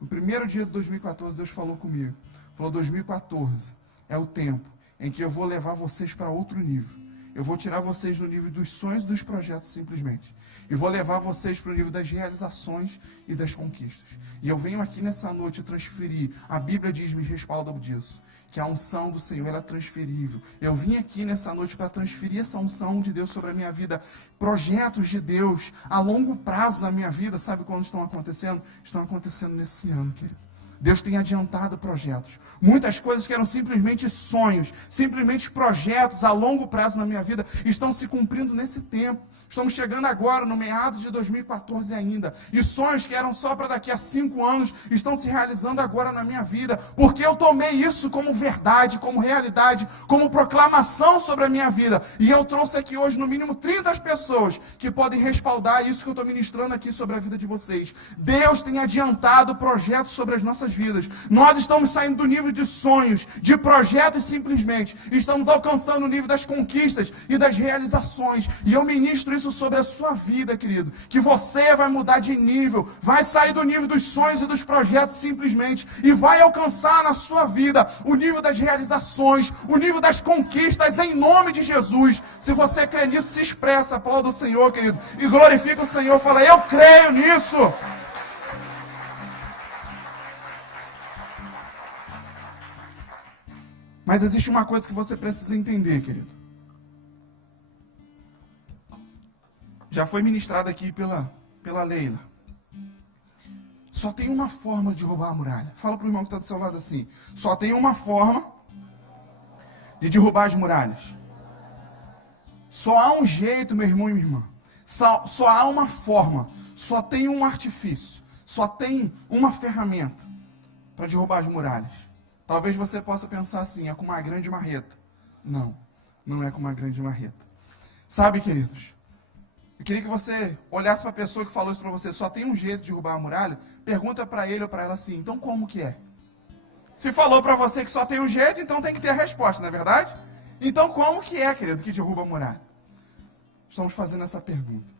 No primeiro dia de 2014, Deus falou comigo. Falou, 2014 é o tempo em que eu vou levar vocês para outro nível. Eu vou tirar vocês do nível dos sonhos e dos projetos simplesmente. E vou levar vocês para o nível das realizações e das conquistas. E eu venho aqui nessa noite transferir. A Bíblia diz, me respalda disso, que a unção do Senhor ela é transferível. Eu vim aqui nessa noite para transferir essa unção de Deus sobre a minha vida. Projetos de Deus a longo prazo na minha vida. Sabe quando estão acontecendo? Estão acontecendo nesse ano, querido. Deus tem adiantado projetos. Muitas coisas que eram simplesmente sonhos, simplesmente projetos a longo prazo na minha vida, estão se cumprindo nesse tempo. Estamos chegando agora, no meados de 2014 ainda. E sonhos que eram só para daqui a 5 anos, estão se realizando agora na minha vida. Porque eu tomei isso como verdade, como realidade, como proclamação sobre a minha vida. E eu trouxe aqui hoje, no mínimo, 30 pessoas que podem respaldar isso que eu estou ministrando aqui sobre a vida de vocês. Deus tem adiantado projetos sobre as nossas vidas. Nós estamos saindo do nível de sonhos, de projetos simplesmente. Estamos alcançando o nível das conquistas e das realizações. E eu ministro isso sobre a sua vida, querido. Que você vai mudar de nível. Vai sair do nível dos sonhos e dos projetos simplesmente. E vai alcançar na sua vida o nível das realizações, o nível das conquistas em nome de Jesus. Se você crê nisso, se expressa. Aplauda o Senhor, querido. E glorifica o Senhor. Fala, eu creio nisso. Mas existe uma coisa que você precisa entender, querido. Já foi ministrado aqui pela Leila. Só tem uma forma de derrubar a muralha. Fala para o irmão que está do seu lado assim. Só tem uma forma de derrubar as muralhas. Só há um jeito, meu irmão e minha irmã. Só há uma forma. Só tem um artifício. Só tem uma ferramenta para derrubar as muralhas. Talvez você possa pensar assim, é com uma grande marreta. Não, não é com uma grande marreta. Sabe, queridos? Eu queria que você olhasse para a pessoa que falou isso para você. Só tem um jeito de derrubar a muralha. Pergunta para ele ou para ela assim, então como que é? Se falou para você que só tem um jeito, então tem que ter a resposta, não é verdade? Então como que é, querido, que derruba a muralha? Estamos fazendo essa pergunta.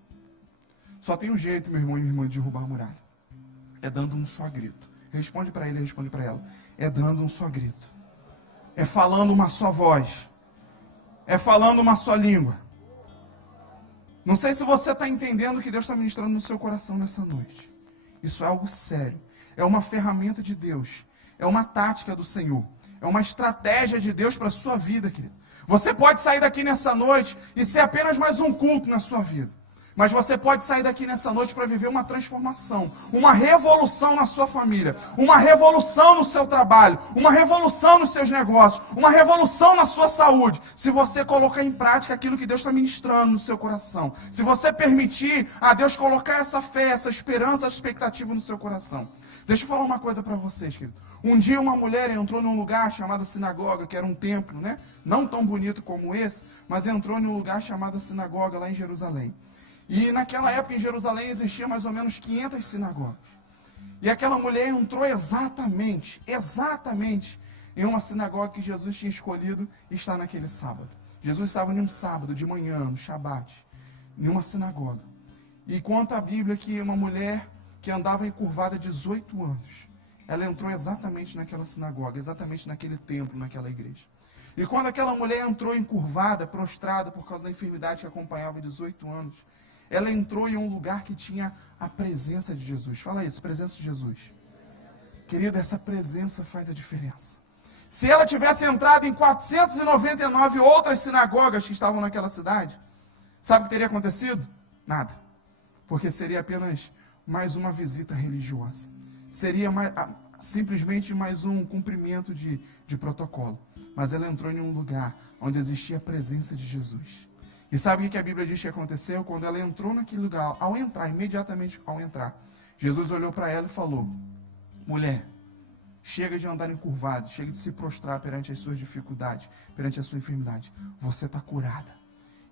Só tem um jeito, meu irmão e minha irmã, de derrubar a muralha. É dando um só grito. Responde para ele, responde para ela. É dando um só grito. É falando uma só voz. É falando uma só língua. Não sei se você está entendendo o que Deus está ministrando no seu coração nessa noite. Isso é algo sério. É uma ferramenta de Deus. É uma tática do Senhor. É uma estratégia de Deus para a sua vida, querido. Você pode sair daqui nessa noite e ser apenas mais um culto na sua vida. Mas você pode sair daqui nessa noite para viver uma transformação, uma revolução na sua família, uma revolução no seu trabalho, uma revolução nos seus negócios, uma revolução na sua saúde, se você colocar em prática aquilo que Deus está ministrando no seu coração. Se você permitir a Deus colocar essa fé, essa esperança, essa expectativa no seu coração. Deixa eu falar uma coisa para vocês, querido. Um dia uma mulher entrou num lugar chamado sinagoga, que era um templo, né? Não tão bonito como esse, mas entrou num lugar chamado sinagoga lá em Jerusalém. E naquela época em Jerusalém existia mais ou menos 500 sinagogas. E aquela mulher entrou exatamente em uma sinagoga que Jesus tinha escolhido estar naquele sábado. Jesus estava em um sábado de manhã, no Shabat, em uma sinagoga. E conta a Bíblia que uma mulher que andava encurvada 18 anos, ela entrou exatamente naquela sinagoga, exatamente naquele templo, naquela igreja. E quando aquela mulher entrou encurvada, prostrada por causa da enfermidade que acompanhava 18 anos, ela entrou em um lugar que tinha a presença de Jesus. Fala isso, presença de Jesus. Querido, essa presença faz a diferença. Se ela tivesse entrado em 499 outras sinagogas que estavam naquela cidade, sabe o que teria acontecido? Nada. Porque seria apenas mais uma visita religiosa. Seria simplesmente mais um cumprimento de protocolo. Mas ela entrou em um lugar onde existia a presença de Jesus. E sabe o que a Bíblia diz que aconteceu? Quando ela entrou naquele lugar, imediatamente ao entrar, Jesus olhou para ela e falou, mulher, chega de andar encurvado, chega de se prostrar perante as suas dificuldades, perante a sua enfermidade. Você está curada.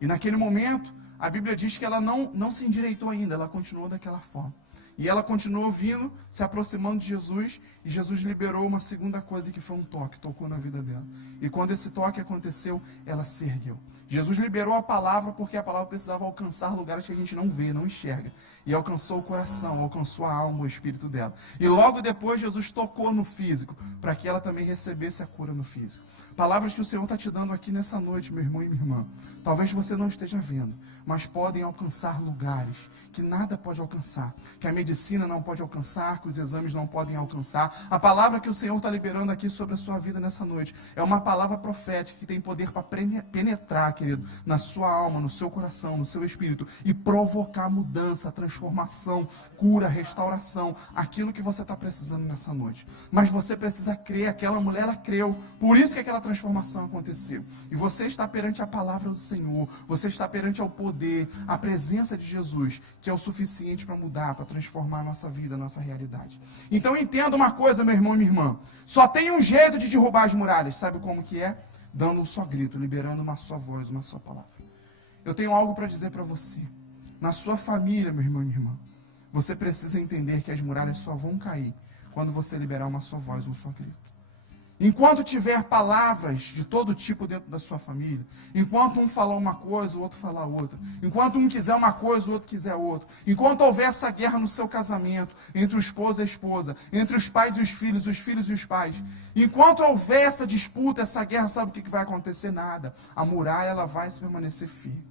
E naquele momento, a Bíblia diz que ela não se endireitou ainda, ela continuou daquela forma. E ela continuou vindo, se aproximando de Jesus, E Jesus liberou uma segunda coisa, que foi um toque, tocou na vida dela. E quando esse toque aconteceu, ela se ergueu. Jesus liberou a palavra porque a palavra precisava alcançar lugares que a gente não vê, não enxerga. E alcançou o coração, alcançou a alma, o espírito dela. E logo depois Jesus tocou no físico, para que ela também recebesse a cura no físico. Palavras que o Senhor está te dando aqui nessa noite, meu irmão e minha irmã. Talvez você não esteja vendo, mas podem alcançar lugares que nada pode alcançar, que a medicina não pode alcançar, que os exames não podem alcançar. A palavra que o Senhor está liberando aqui sobre a sua vida nessa noite é uma palavra profética que tem poder para penetrar, querido, na sua alma, no seu coração, no seu espírito e provocar mudança, transformação, cura, restauração, aquilo que você está precisando nessa noite. Mas você precisa crer, aquela mulher, ela creu, por isso que aquela transformação aconteceu. E você está perante a palavra do Senhor, você está perante ao poder, a presença de Jesus, que é o suficiente para mudar, para transformar a nossa vida, a nossa realidade. Então entenda uma coisa, meu irmão e minha irmã, só tem um jeito de derrubar as muralhas, sabe como que é? Dando um só grito, liberando uma só voz, uma só palavra. Eu tenho algo para dizer para você. Na sua família, meu irmão e minha irmã, você precisa entender que as muralhas só vão cair quando você liberar uma só voz, um só grito. Enquanto tiver palavras de todo tipo dentro da sua família, enquanto um falar uma coisa, o outro falar outra, enquanto um quiser uma coisa, o outro quiser outra, enquanto houver essa guerra no seu casamento, entre o esposo e a esposa, entre os pais e os filhos e os pais, enquanto houver essa disputa, essa guerra, sabe o que vai acontecer? Nada. A muralha, ela vai se permanecer firme.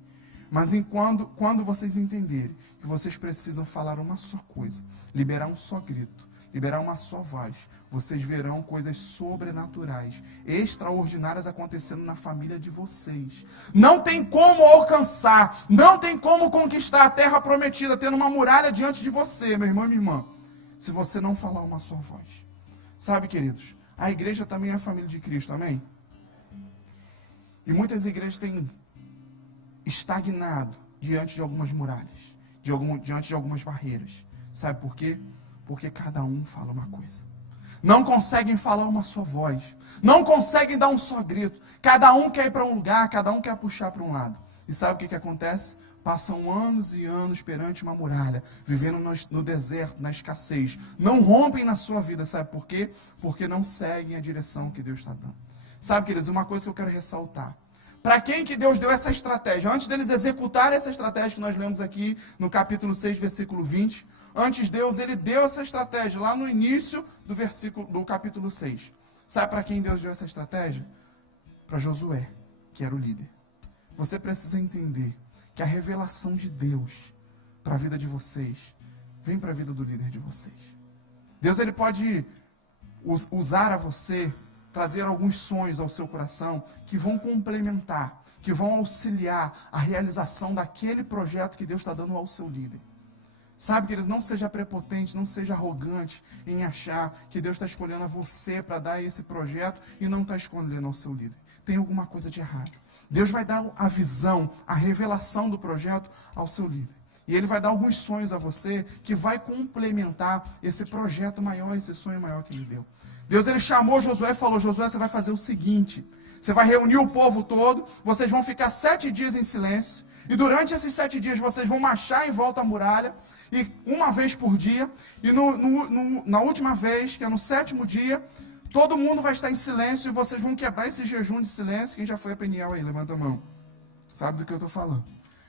Mas quando vocês entenderem que vocês precisam falar uma só coisa, liberar um só grito, liberar uma só voz, vocês verão coisas sobrenaturais, extraordinárias acontecendo na família de vocês. Não tem como alcançar, não tem como conquistar a terra prometida, tendo uma muralha diante de você, meu irmão e minha irmã, se você não falar uma só voz. Sabe, queridos, a igreja também é a família de Cristo, amém? E muitas igrejas têm estagnado diante de algumas muralhas, diante de algumas barreiras. Sabe por quê? Porque cada um fala uma coisa. Não conseguem falar uma só voz. Não conseguem dar um só grito. Cada um quer ir para um lugar, cada um quer puxar para um lado. E sabe o que acontece? Passam anos e anos perante uma muralha, vivendo no deserto, na escassez. Não rompem na sua vida, sabe por quê? Porque não seguem a direção que Deus está dando. Sabe, queridos, uma coisa que eu quero ressaltar. Para quem que Deus deu essa estratégia? Antes deles executarem essa estratégia que nós lemos aqui no capítulo 6, versículo 20, antes Deus, ele deu essa estratégia lá no início do capítulo 6. Sabe para quem Deus deu essa estratégia? Para Josué, que era o líder. Você precisa entender que a revelação de Deus para a vida de vocês vem para a vida do líder de vocês. Deus, ele pode usar a você, trazer alguns sonhos ao seu coração que vão complementar, que vão auxiliar a realização daquele projeto que Deus está dando ao seu líder. Sabe, querido, não seja prepotente, não seja arrogante em achar que Deus está escolhendo a você para dar esse projeto e não está escolhendo ao seu líder. Tem alguma coisa de errado. Deus vai dar a visão, a revelação do projeto ao seu líder. E ele vai dar alguns sonhos a você que vai complementar esse projeto maior, esse sonho maior que ele deu. Deus, ele chamou Josué e falou: Josué, você vai fazer o seguinte, você vai reunir o povo todo, vocês vão ficar 7 dias em silêncio, e durante esses 7 dias vocês vão marchar em volta à muralha, e uma vez por dia, e na última vez, que é no 7º dia, todo mundo vai estar em silêncio, e vocês vão quebrar esse jejum de silêncio. Quem já foi a Peniel aí? Levanta a mão. Sabe do que eu estou falando.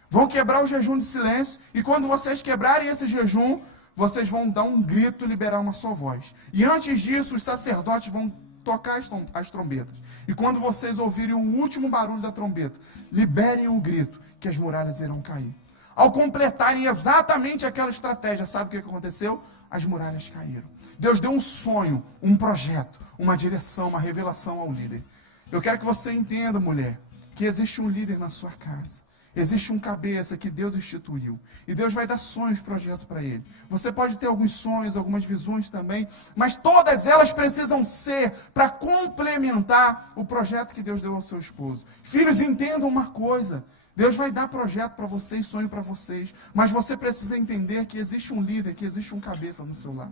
Vão quebrar o jejum de silêncio, e quando vocês quebrarem esse jejum, vocês vão dar um grito e liberar uma só voz. E antes disso, os sacerdotes vão tocar as trombetas. E quando vocês ouvirem o último barulho da trombeta, liberem o grito, que as muralhas irão cair. Ao completarem exatamente aquela estratégia, sabe o que aconteceu? As muralhas caíram. Deus deu um sonho, um projeto, uma direção, uma revelação ao líder. Eu quero que você entenda, mulher, que existe um líder na sua casa. Existe um cabeça que Deus instituiu. E Deus vai dar sonhos, projetos para ele. Você pode ter alguns sonhos, algumas visões também, mas todas elas precisam ser para complementar o projeto que Deus deu ao seu esposo. Filhos, entendam uma coisa. Deus vai dar projeto para vocês, sonho para vocês, mas você precisa entender que existe um líder, que existe um cabeça no seu lar.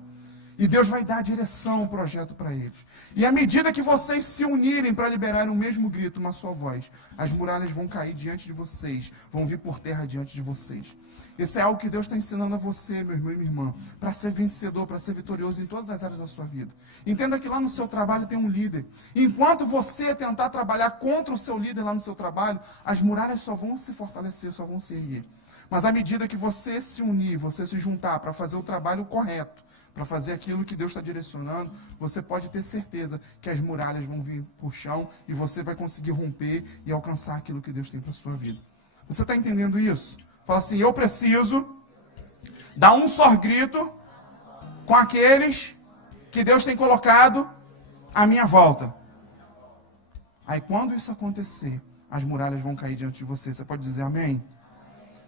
E Deus vai dar a direção ao projeto para eles. E à medida que vocês se unirem para liberarem o mesmo grito, uma só voz, as muralhas vão cair diante de vocês, vão vir por terra diante de vocês. Isso é algo que Deus está ensinando a você, meu irmão e minha irmã, para ser vencedor, para ser vitorioso em todas as áreas da sua vida. Entenda que lá no seu trabalho tem um líder. Enquanto você tentar trabalhar contra o seu líder lá no seu trabalho, as muralhas só vão se fortalecer, só vão se erguer. Mas à medida que você se unir, você se juntar para fazer o trabalho correto, para fazer aquilo que Deus está direcionando, você pode ter certeza que as muralhas vão vir para o chão e você vai conseguir romper e alcançar aquilo que Deus tem para a sua vida. Você está entendendo isso? Fala assim, eu preciso dar um só grito com aqueles que Deus tem colocado à minha volta. Aí quando isso acontecer, as muralhas vão cair diante de você. Você pode dizer amém?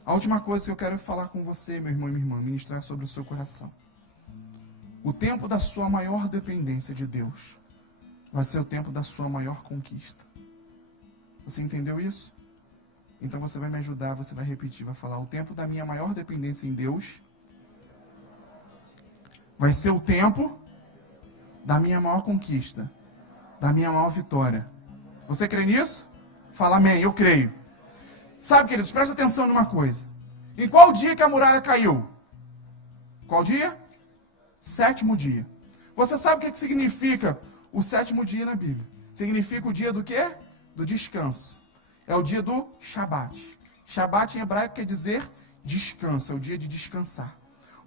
A última coisa que eu quero falar com você, meu irmão e minha irmã, ministrar sobre o seu coração. O tempo da sua maior dependência de Deus vai ser o tempo da sua maior conquista. Você entendeu isso? Então você vai me ajudar, você vai repetir, vai falar: o tempo da minha maior dependência em Deus vai ser o tempo da minha maior conquista, da minha maior vitória. Você crê nisso? Fala amém, eu creio. Sabe, queridos, presta atenção numa coisa. Em qual dia que a muralha caiu? Qual dia? 7º dia. Você sabe o que significa o 7º dia na Bíblia? Significa o dia do quê? Do descanso. É o dia do Shabat. Shabat em hebraico quer dizer descanso, é o dia de descansar.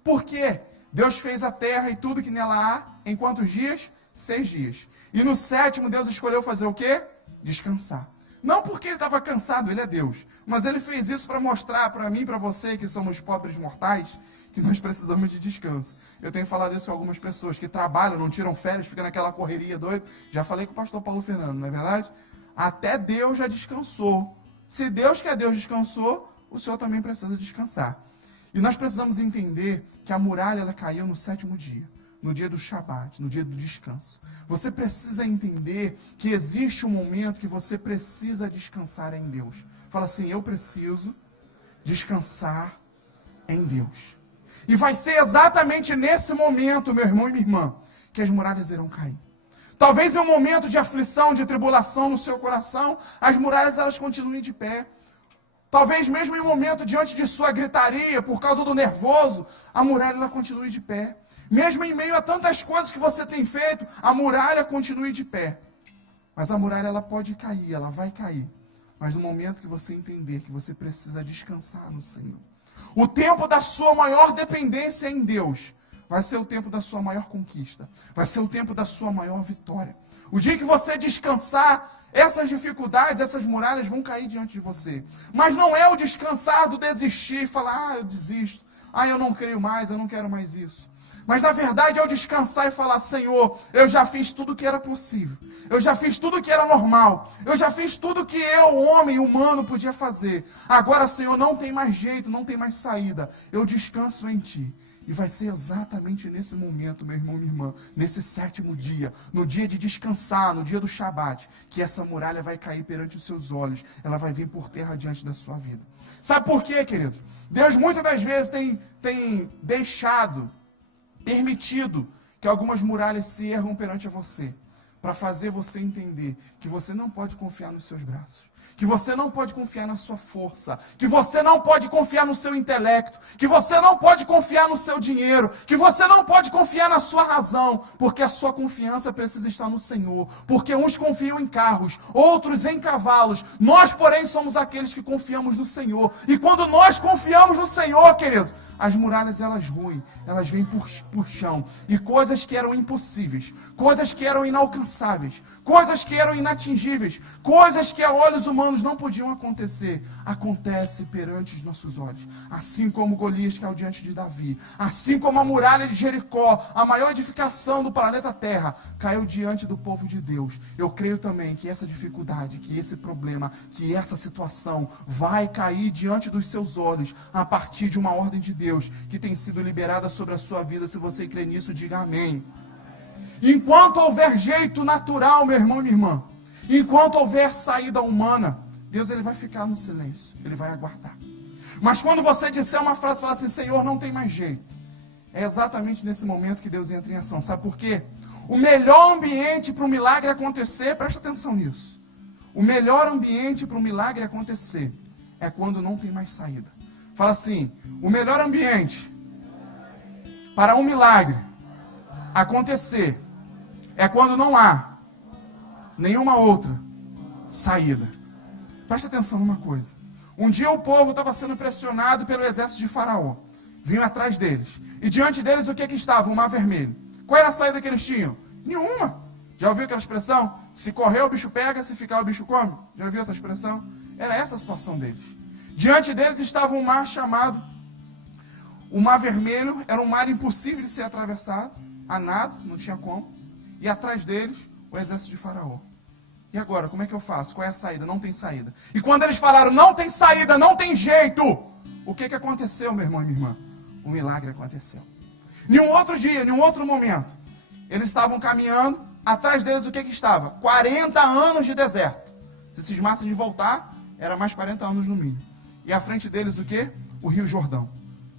Por quê? Deus fez a terra e tudo que nela há em quantos dias? 6 dias. E no 7º Deus escolheu fazer o quê? Descansar. Não porque ele estava cansado, ele é Deus. Mas ele fez isso para mostrar para mim e para você, que somos pobres mortais, que nós precisamos de descanso. Eu tenho falado isso com algumas pessoas que trabalham, não tiram férias, ficam naquela correria doida. Já falei com o pastor Paulo Fernando, não é verdade? Até Deus já descansou. Se Deus que é Deus descansou, o Senhor também precisa descansar. E nós precisamos entender que a muralha ela caiu no 7º dia. No dia do Shabat, no dia do descanso. Você precisa entender que existe um momento que você precisa descansar em Deus. Fala assim, eu preciso descansar em Deus. E vai ser exatamente nesse momento, meu irmão e minha irmã, que as muralhas irão cair. Talvez em um momento de aflição, de tribulação no seu coração, as muralhas elas continuem de pé. Talvez mesmo em um momento diante de sua gritaria, por causa do nervoso, a muralha ela continue de pé. Mesmo em meio a tantas coisas que você tem feito, a muralha continue de pé. Mas a muralha ela pode cair, ela vai cair. Mas no momento que você entender que você precisa descansar no Senhor. O tempo da sua maior dependência em Deus vai ser o tempo da sua maior conquista. Vai ser o tempo da sua maior vitória. O dia que você descansar, essas dificuldades, essas muralhas vão cair diante de você. Mas não é o descansar do desistir, falar, eu desisto. Eu não creio mais, eu não quero mais isso. Mas na verdade é o descansar e falar, Senhor, eu já fiz tudo que era possível. Eu já fiz tudo que era normal. Eu já fiz tudo que eu, homem, humano, podia fazer. Agora, Senhor, não tem mais jeito, não tem mais saída. Eu descanso em Ti. E vai ser exatamente nesse momento, meu irmão e minha irmã, nesse 7º dia, no dia de descansar, no dia do Shabat, que essa muralha vai cair perante os seus olhos. Ela vai vir por terra diante da sua vida. Sabe por quê, queridos? Deus muitas das vezes tem permitido que algumas muralhas se erram perante você, para fazer você entender que você não pode confiar nos seus braços, que você não pode confiar na sua força, que você não pode confiar no seu intelecto, que você não pode confiar no seu dinheiro, que você não pode confiar na sua razão, porque a sua confiança precisa estar no Senhor, porque uns confiam em carros, outros em cavalos, nós, porém, somos aqueles que confiamos no Senhor, e quando nós confiamos no Senhor, querido, as muralhas elas ruem, elas vêm por chão, e coisas que eram impossíveis, coisas que eram inalcançáveis, coisas que eram inatingíveis, coisas que a olhos humanos não podiam acontecer, acontece perante os nossos olhos, assim como Golias caiu diante de Davi, assim como a muralha de Jericó, a maior edificação do planeta Terra, caiu diante do povo de Deus. Eu creio também que essa dificuldade, que esse problema, que essa situação vai cair diante dos seus olhos, a partir de uma ordem de Deus, que tem sido liberada sobre a sua vida. Se você crê nisso, diga amém. Enquanto houver jeito natural, meu irmão e minha irmã, enquanto houver saída humana, Deus ele vai ficar no silêncio, ele vai aguardar. Mas quando você disser uma frase, falar assim, Senhor, não tem mais jeito, É exatamente nesse momento que Deus entra em ação. Sabe por quê? O melhor ambiente para o milagre acontecer, presta atenção nisso. O melhor ambiente para o milagre acontecer é quando não tem mais saída. Fala assim, o melhor ambiente para um milagre acontecer é quando não há nenhuma outra saída. Presta atenção numa coisa. Um dia o povo estava sendo pressionado pelo exército de Faraó. Vinham atrás deles. E diante deles o que estava? Um mar vermelho. Qual era a saída que eles tinham? Nenhuma. Já ouviu aquela expressão? Se correr o bicho pega, se ficar o bicho come. Já ouviu essa expressão? Era essa a situação deles. Diante deles estava um mar chamado o Mar Vermelho. Era um mar impossível de ser atravessado. A nado, não tinha como. E atrás deles, o exército de Faraó. E agora, como é que eu faço? Qual é a saída? Não tem saída. E quando eles falaram, não tem saída, não tem jeito, o que aconteceu, meu irmão e minha irmã? O milagre aconteceu. Em um outro dia, em um outro momento, eles estavam caminhando, atrás deles o que estava? 40 anos de deserto. Se cismassem de voltar, era mais 40 anos no mínimo. E à frente deles o quê? O Rio Jordão.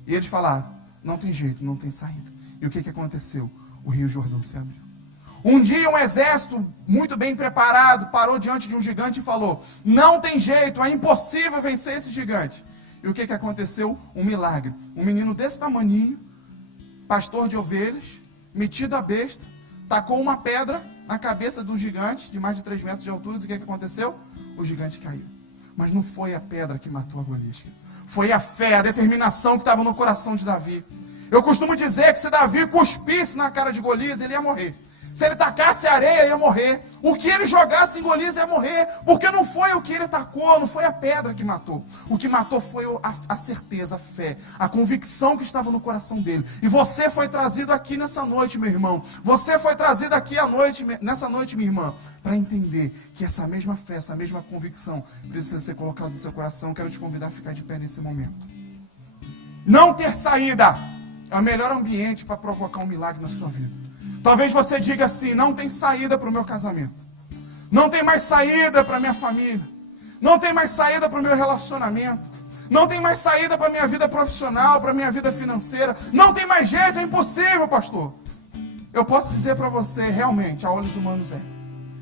E eles falaram, não tem jeito, não tem saída. E o que aconteceu? O Rio Jordão se abriu. Um dia um exército muito bem preparado parou diante de um gigante e falou, não tem jeito, é impossível vencer esse gigante. E o que aconteceu? Um milagre. Um menino desse tamaninho, pastor de ovelhas, metido a besta, tacou uma pedra na cabeça do gigante, de mais de 3 metros de altura, e o que aconteceu? O gigante caiu. Mas não foi a pedra que matou a Golias. Foi a fé, a determinação que estava no coração de Davi. Eu costumo dizer que se Davi cuspisse na cara de Golias, ele ia morrer. Se ele tacasse areia, ia morrer. O que ele jogasse em Golias ia morrer. Porque não foi o que ele tacou, não foi a pedra que matou. O que matou foi a certeza, a fé, a convicção que estava no coração dele. E você foi trazido aqui nessa noite, meu irmão. Você foi trazido aqui nessa noite, minha irmã, para entender que essa mesma fé, essa mesma convicção precisa ser colocada no seu coração. Quero te convidar a ficar de pé nesse momento. Não ter saída é o melhor ambiente para provocar um milagre na sua vida. Talvez você diga assim, não tem saída para o meu casamento. Não tem mais saída para a minha família. Não tem mais saída para o meu relacionamento. Não tem mais saída para a minha vida profissional, para a minha vida financeira. Não tem mais jeito, é impossível, pastor. Eu posso dizer para você, realmente, a olhos humanos é.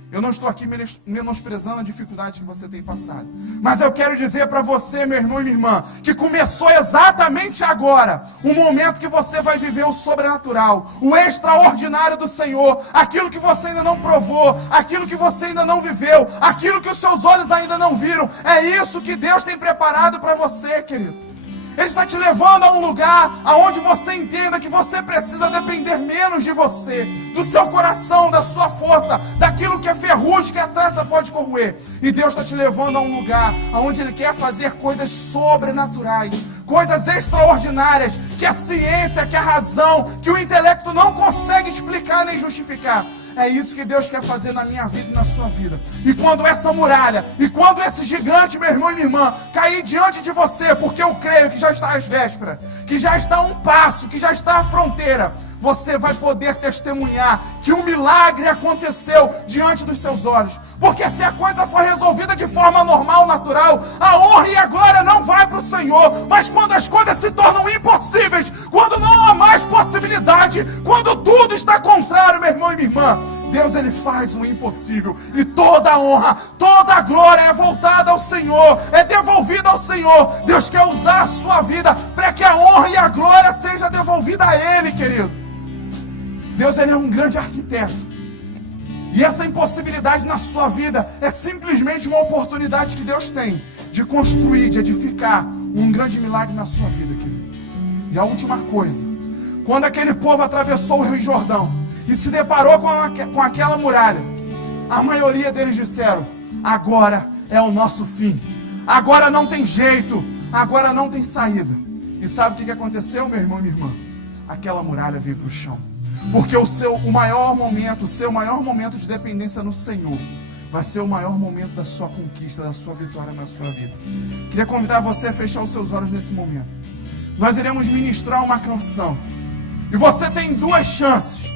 Eu não estou aqui menosprezando a dificuldade que você tem passado. Mas eu quero dizer para você, meu irmão e minha irmã, que começou exatamente agora o momento que você vai viver o sobrenatural, o extraordinário do Senhor, aquilo que você ainda não provou, aquilo que você ainda não viveu, aquilo que os seus olhos ainda não viram. É isso que Deus tem preparado para você, querido. Ele está te levando a um lugar onde você entenda que você precisa depender menos de você, do seu coração, da sua força, daquilo que é ferrugem, que a traça pode corroer. E Deus está te levando a um lugar onde Ele quer fazer coisas sobrenaturais, coisas extraordinárias, que a ciência, que a razão, que o intelecto não consegue explicar nem justificar. É isso que Deus quer fazer na minha vida e na sua vida. E quando essa muralha, e quando esse gigante, meu irmão e minha irmã, cair diante de você, porque eu creio que já está às vésperas, que já está a um passo, que já está à fronteira, você vai poder testemunhar que um milagre aconteceu diante dos seus olhos. Porque se a coisa for resolvida de forma normal, natural, a honra e a glória não vai para o Senhor. Mas quando as coisas se tornam impossíveis, quando não há mais possibilidade, quando tudo está contrário, meu irmão e minha irmã, Deus, Ele faz o impossível. E toda a honra, toda a glória é voltada ao Senhor, é devolvida ao Senhor. Deus quer usar a sua vida para que a honra e a glória seja devolvida a Ele, querido. Deus, Ele é um grande arquiteto. E essa impossibilidade na sua vida é simplesmente uma oportunidade que Deus tem de construir, de edificar um grande milagre na sua vida, querido. E a última coisa, quando aquele povo atravessou o Rio Jordão e se deparou com aquela muralha, a maioria deles disseram, agora é o nosso fim. Agora não tem jeito, agora não tem saída. E sabe o que aconteceu, meu irmão e minha irmã? Aquela muralha veio para o chão. Porque o seu maior momento de dependência no Senhor vai ser o maior momento da sua conquista, da sua vitória na sua vida. Queria convidar você a fechar os seus olhos nesse momento. Nós iremos ministrar uma canção. E você tem 2 chances.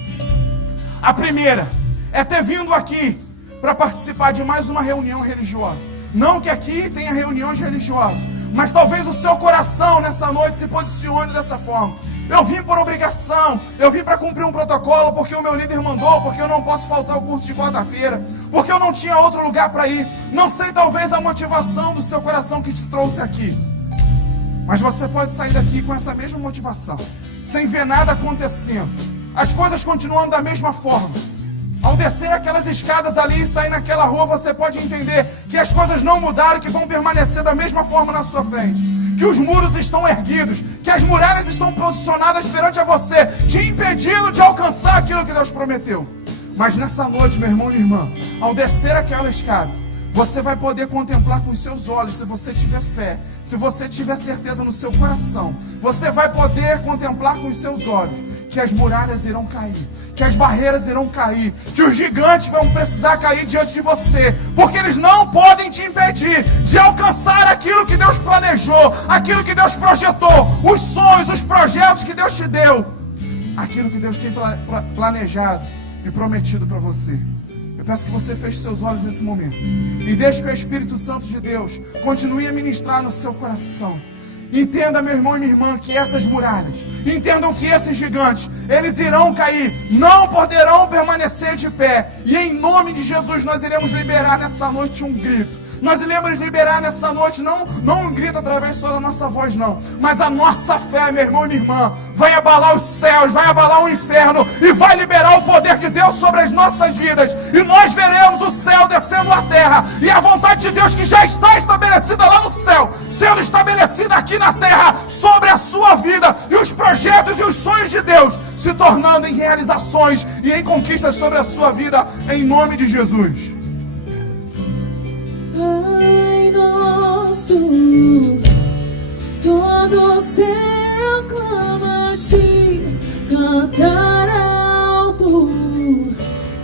A primeira é ter vindo aqui para participar de mais uma reunião religiosa. Não que aqui tenha reuniões religiosas, Mas talvez o seu coração nessa noite se posicione dessa forma. Eu vim por obrigação, eu vim para cumprir um protocolo, porque o meu líder mandou, porque eu não posso faltar ao culto de quarta-feira, porque eu não tinha outro lugar para ir. Não sei talvez a motivação do seu coração que te trouxe aqui. Mas você pode sair daqui com essa mesma motivação, sem ver nada acontecendo. As coisas continuando da mesma forma. Ao descer aquelas escadas ali e sair naquela rua, você pode entender que as coisas não mudaram, que vão permanecer da mesma forma na sua frente. Que os muros estão erguidos, que as muralhas estão posicionadas perante a você, te impedindo de alcançar aquilo que Deus prometeu. Mas nessa noite, meu irmão e minha irmã, ao descer aquela escada, você vai poder contemplar com os seus olhos, se você tiver fé, se você tiver certeza no seu coração, você vai poder contemplar com os seus olhos que as muralhas irão cair, que as barreiras irão cair, que os gigantes vão precisar cair diante de você, porque eles não podem te impedir de alcançar aquilo que Deus planejou, aquilo que Deus projetou, os sonhos, os projetos que Deus te deu, aquilo que Deus tem planejado e prometido para você. Eu peço que você feche seus olhos nesse momento e deixe que o Espírito Santo de Deus continue a ministrar no seu coração. Entenda, meu irmão e minha irmã, que essas muralhas, entendam que esses gigantes, eles irão cair, não poderão permanecer de pé. E em nome de Jesus nós iremos liberar nessa noite um grito. Nós iremos liberar nessa noite, não um grito através só da nossa voz, não. Mas a nossa fé, meu irmão e minha irmã, vai abalar os céus, vai abalar o inferno e vai liberar o poder de Deus sobre as nossas vidas. E nós veremos o céu descendo à terra. E a vontade de Deus que já está estabelecida lá no céu, sendo estabelecida aqui na terra, sobre a sua vida. E os projetos e os sonhos de Deus se tornando em realizações e em conquistas sobre a sua vida, em nome de Jesus. Pai nosso, todo o céu clama a ti, cantar alto,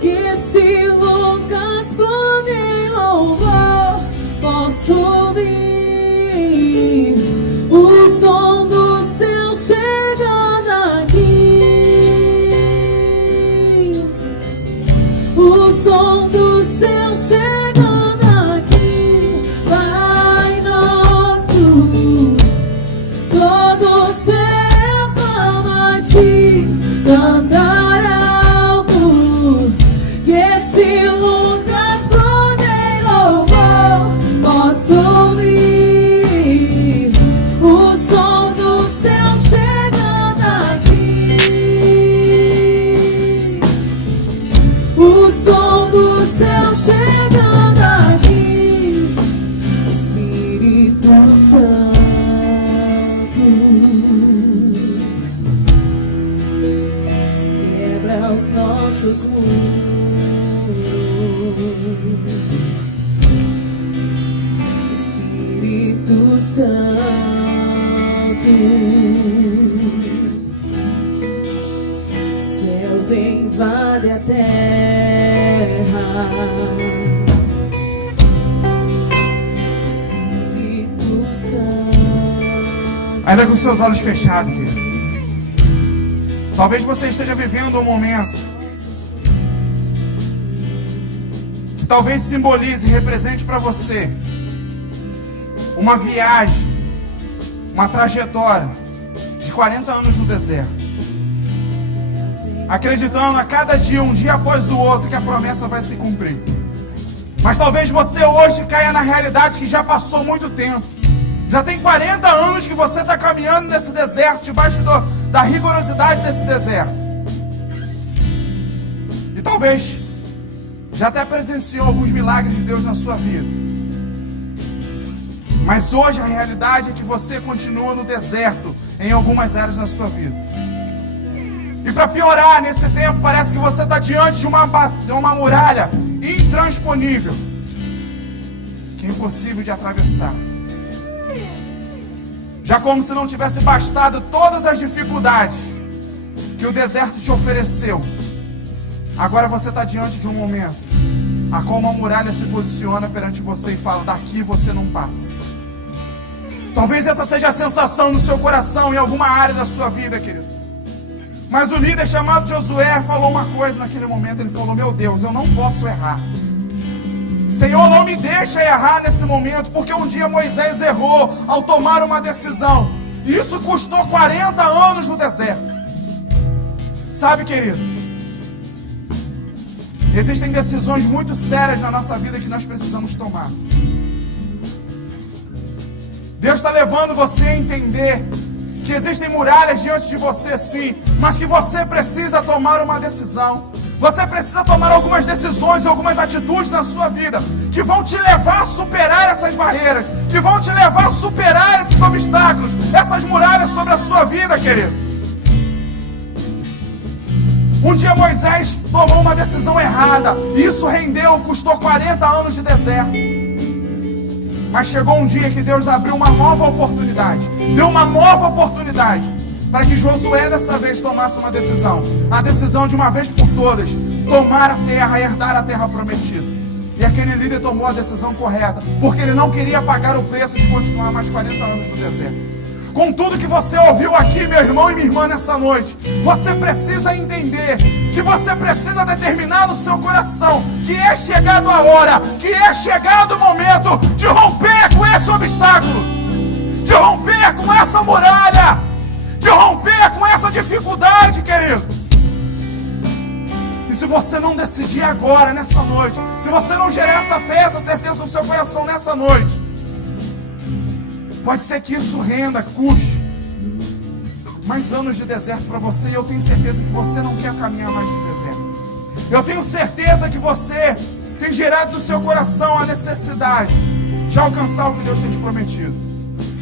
que esse lugar explode louvor, posso ouvir o som do céu chegando aqui, o som do céu chegando. Cantar alto, que esse lugar explode louvor, posso ouvir o som do céu chegando aqui, o som do céu chegando aqui, Espírito Santo. Os nossos muros, Espírito Santo, céus invadem a terra, Espírito Santo. Ainda com seus olhos fechados, querido. Talvez você esteja vivendo um momento que talvez simbolize e represente para você uma viagem, uma trajetória de 40 anos no deserto, acreditando a cada dia, um dia após o outro, que a promessa vai se cumprir. Mas talvez você hoje caia na realidade que já passou muito tempo. Já tem 40 anos que você está caminhando nesse deserto, debaixo da rigorosidade desse deserto. E talvez já até presenciou alguns milagres de Deus na sua vida. Mas hoje a realidade é que você continua no deserto em algumas áreas da sua vida. E para piorar, nesse tempo parece que você está diante de uma muralha intransponível, que é impossível de atravessar. Já como se não tivesse bastado todas as dificuldades que o deserto te ofereceu, agora você está diante de um momento a qual uma muralha se posiciona perante você e fala: daqui você não passa. Talvez essa seja a sensação no seu coração em alguma área da sua vida, querido. Mas o líder chamado Josué falou uma coisa naquele momento. Ele falou: meu Deus, eu não posso errar. Senhor, não me deixa errar nesse momento, porque um dia Moisés errou ao tomar uma decisão. E isso custou 40 anos no deserto. Sabe, queridos, existem decisões muito sérias na nossa vida que nós precisamos tomar. Deus está levando você a entender que existem muralhas diante de você, sim, mas que você precisa tomar uma decisão. Você precisa tomar algumas decisões, algumas atitudes na sua vida que vão te levar a superar essas barreiras, que vão te levar a superar esses obstáculos, essas muralhas sobre a sua vida, querido. Um dia Moisés tomou uma decisão errada e isso custou 40 anos de deserto. Mas chegou um dia que Deus abriu uma nova oportunidade, deu uma nova oportunidade para que Josué dessa vez tomasse uma decisão. A decisão de uma vez por todas, tomar a terra, herdar a terra prometida. E aquele líder tomou a decisão correta, porque ele não queria pagar o preço de continuar mais 40 anos no deserto. Com tudo que você ouviu aqui, meu irmão e minha irmã, nessa noite, você precisa entender que você precisa determinar no seu coração que é chegado a hora, que é chegado o momento de romper com esse obstáculo, de romper com essa muralha, de romper com essa dificuldade, querido. E se você não decidir agora, nessa noite, se você não gerar essa fé, essa certeza no seu coração nessa noite, pode ser que isso custe mais anos de deserto para você. E eu tenho certeza que você não quer caminhar mais no deserto. Eu tenho certeza que você tem gerado no seu coração a necessidade de alcançar o que Deus tem te prometido.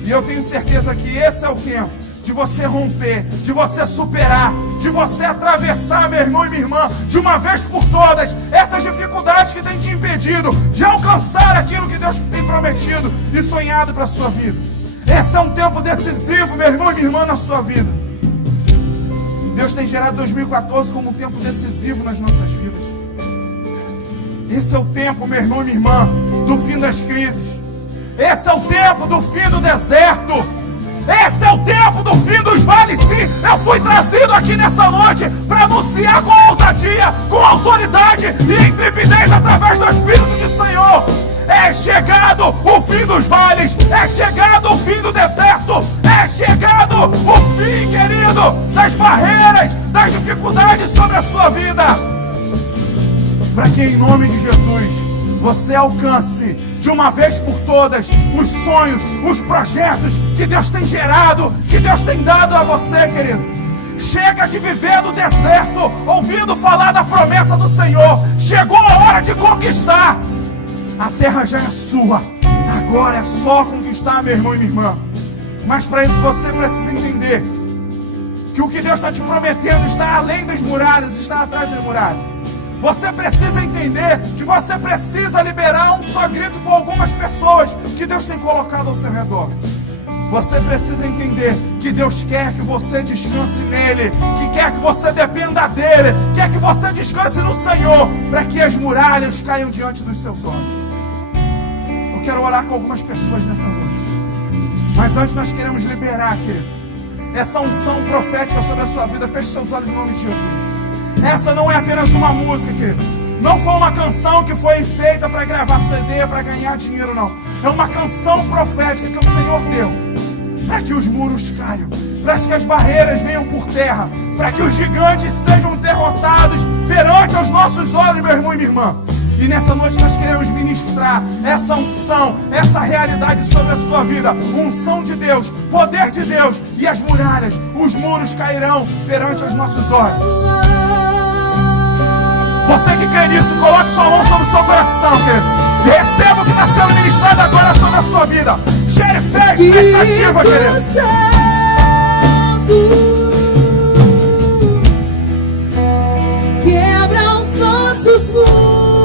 E eu tenho certeza que esse é o tempo de você romper, de você superar, de você atravessar, meu irmão e minha irmã, de uma vez por todas, essas dificuldades que têm te impedido de alcançar aquilo que Deus tem prometido e sonhado para a sua vida. Esse é um tempo decisivo, meu irmão e minha irmã, na sua vida. Deus tem gerado 2014 como um tempo decisivo nas nossas vidas. Esse é o tempo, meu irmão e minha irmã, do fim das crises. Esse é o tempo do fim do deserto. Esse é o tempo do fim dos vales, sim. Eu fui trazido aqui nessa noite para anunciar com ousadia, com autoridade e intrepidez através do Espírito do Senhor. É chegado o fim dos vales, é chegado o fim do deserto, é chegado o fim, querido, das barreiras, das dificuldades sobre a sua vida. Para que em nome de Jesus você alcance de uma vez por todas os sonhos, os projetos que Deus tem gerado, que Deus tem dado a você, querido. Chega de viver no deserto, ouvindo falar da promessa do Senhor. Chegou a hora de conquistar. A terra já é sua. Agora é só conquistar, meu irmão e minha irmã. Mas para isso você precisa entender que o que Deus está te prometendo está além das muralhas, está atrás das muralhas. Você precisa entender que você precisa liberar um só grito com algumas pessoas que Deus tem colocado ao seu redor. Você precisa entender que Deus quer que você descanse nele, que quer que você dependa dele, quer que você descanse no Senhor, para que as muralhas caiam diante dos seus olhos. Eu quero orar com algumas pessoas nessa noite, mas antes nós queremos liberar, querido, essa unção profética sobre a sua vida. Feche seus olhos em nome de Jesus. Essa não é apenas uma música, querido. Não foi uma canção que foi feita para gravar CD, para ganhar dinheiro, não. É uma canção profética que o Senhor deu para que os muros caiam, para que as barreiras venham por terra, para que os gigantes sejam derrotados perante os nossos olhos, meu irmão e minha irmã. E nessa noite nós queremos ministrar essa unção, essa realidade sobre a sua vida. Unção de Deus, poder de Deus, e as muralhas, os muros cairão perante os nossos olhos. Você que crê nisso, coloque sua mão sobre o seu coração, querido. E receba o que está sendo ministrado agora sobre a sua vida. Gere fé e expectativa, querido. Quebra os nossos muros.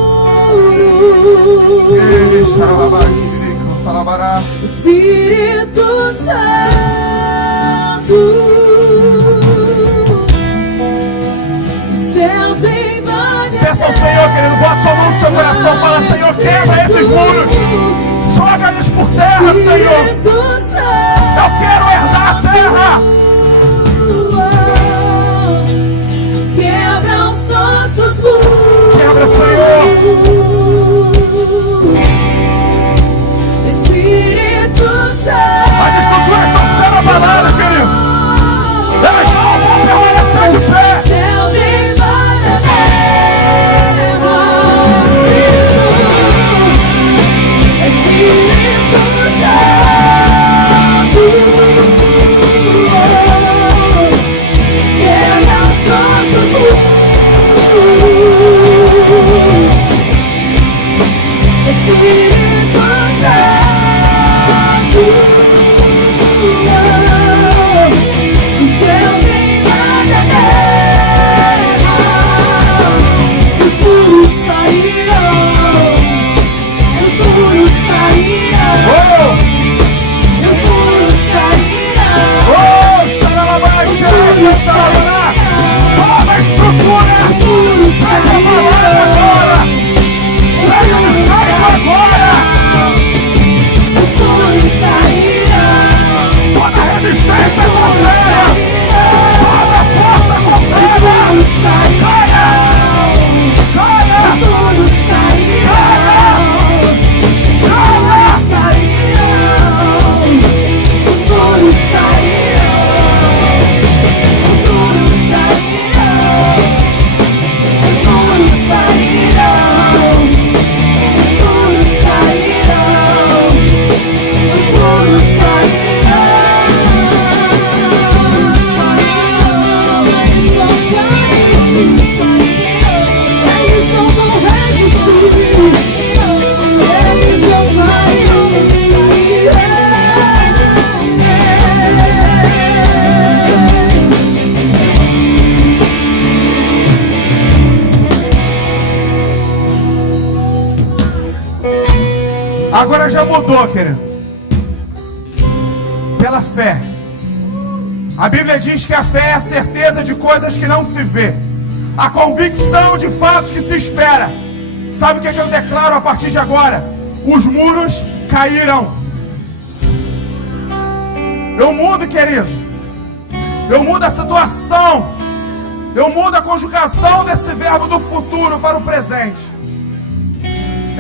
Espírito Santo, os céus invadem. Peça ao Senhor, querido, bota sua mão no seu coração. Fala: Senhor, quebra esses muros, joga-nos por terra, Senhor. Eu quero herdar a terra. Quebra os nossos muros. Quebra, Senhor. já mudou, querido. Pela fé. A Bíblia diz que a fé é a certeza de coisas que não se vê, a convicção de fatos que se espera. Sabe o que eu declaro a partir de agora? Os muros caíram. Eu mudo, querido. Eu mudo a situação. Eu mudo a conjugação desse verbo do futuro para o presente.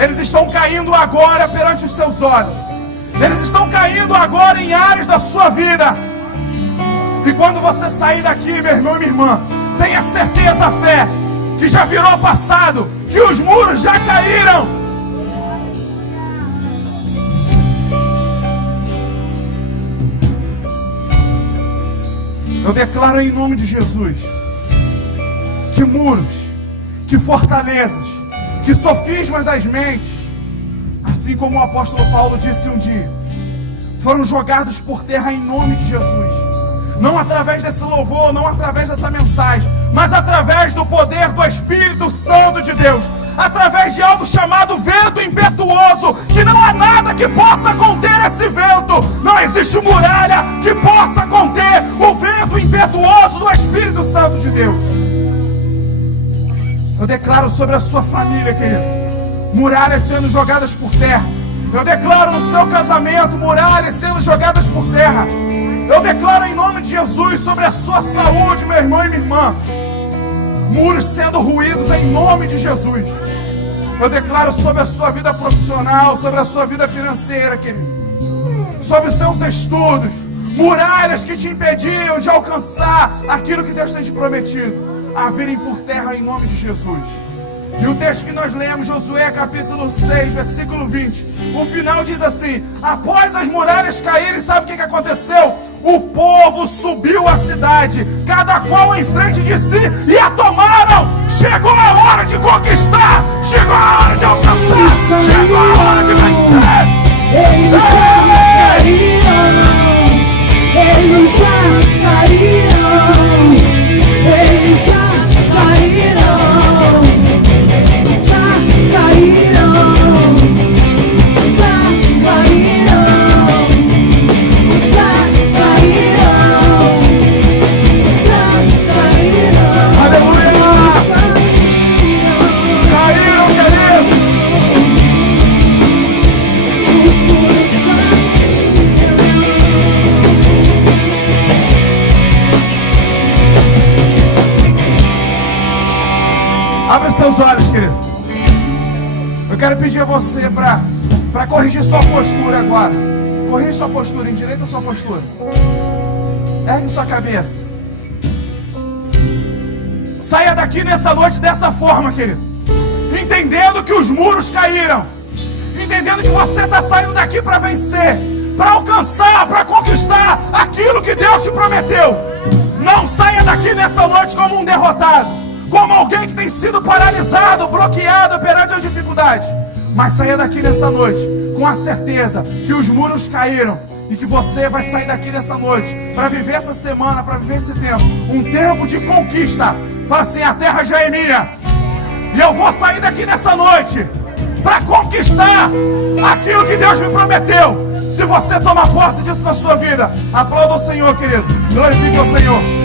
Eles estão caindo agora perante os seus olhos. Eles estão caindo agora em áreas da sua vida. E quando você sair daqui, meu irmão e minha irmã, tenha certeza, a fé, que já virou passado, que os muros já caíram. Eu declaro em nome de Jesus que muros, que fortalezas, que sofismas das mentes, assim como o apóstolo Paulo disse um dia, foram jogados por terra em nome de Jesus. Não através desse louvor, não através dessa mensagem, mas através do poder do Espírito Santo de Deus, através de algo chamado vento impetuoso, que não há nada que possa conter esse vento. Não existe muralha que possa conter o vento impetuoso do Espírito Santo de Deus. Eu declaro sobre a sua família, querido, muralhas sendo jogadas por terra. Eu declaro no seu casamento, muralhas sendo jogadas por terra. Eu declaro em nome de Jesus sobre a sua saúde, meu irmão e minha irmã, muros sendo ruídos em nome de Jesus. Eu declaro sobre a sua vida profissional, sobre a sua vida financeira, querido, sobre os seus estudos, muralhas que te impediam de alcançar aquilo que Deus tem te prometido, a virem por terra em nome de Jesus. E o texto que nós lemos, Josué capítulo 6, versículo 20, o final diz assim: após as muralhas caírem, sabe o que aconteceu? O povo subiu a cidade, cada qual em frente de si, e a tomaram. Chegou a hora de conquistar, chegou a hora de alcançar, chegou a hora de vencer. Eles já caíram, eles já caíram, eles já caíram. Abra seus olhos, querido. Eu quero pedir a você para corrigir sua postura agora. Corrige sua postura, endireita sua postura. Ergue sua cabeça. Saia daqui nessa noite dessa forma, querido. Entendendo que os muros caíram. Entendendo que você está saindo daqui para vencer, para alcançar, para conquistar aquilo que Deus te prometeu. Não saia daqui nessa noite como um derrotado, como alguém que tem sido paralisado, bloqueado perante as dificuldades. Mas saia daqui nessa noite com a certeza que os muros caíram e que você vai sair daqui nessa noite para viver essa semana, para viver esse tempo, um tempo de conquista. Fala assim: a terra já é minha e eu vou sair daqui nessa noite para conquistar aquilo que Deus me prometeu. Se você tomar posse disso na sua vida, aplauda o Senhor, querido. Glorifique ao Senhor.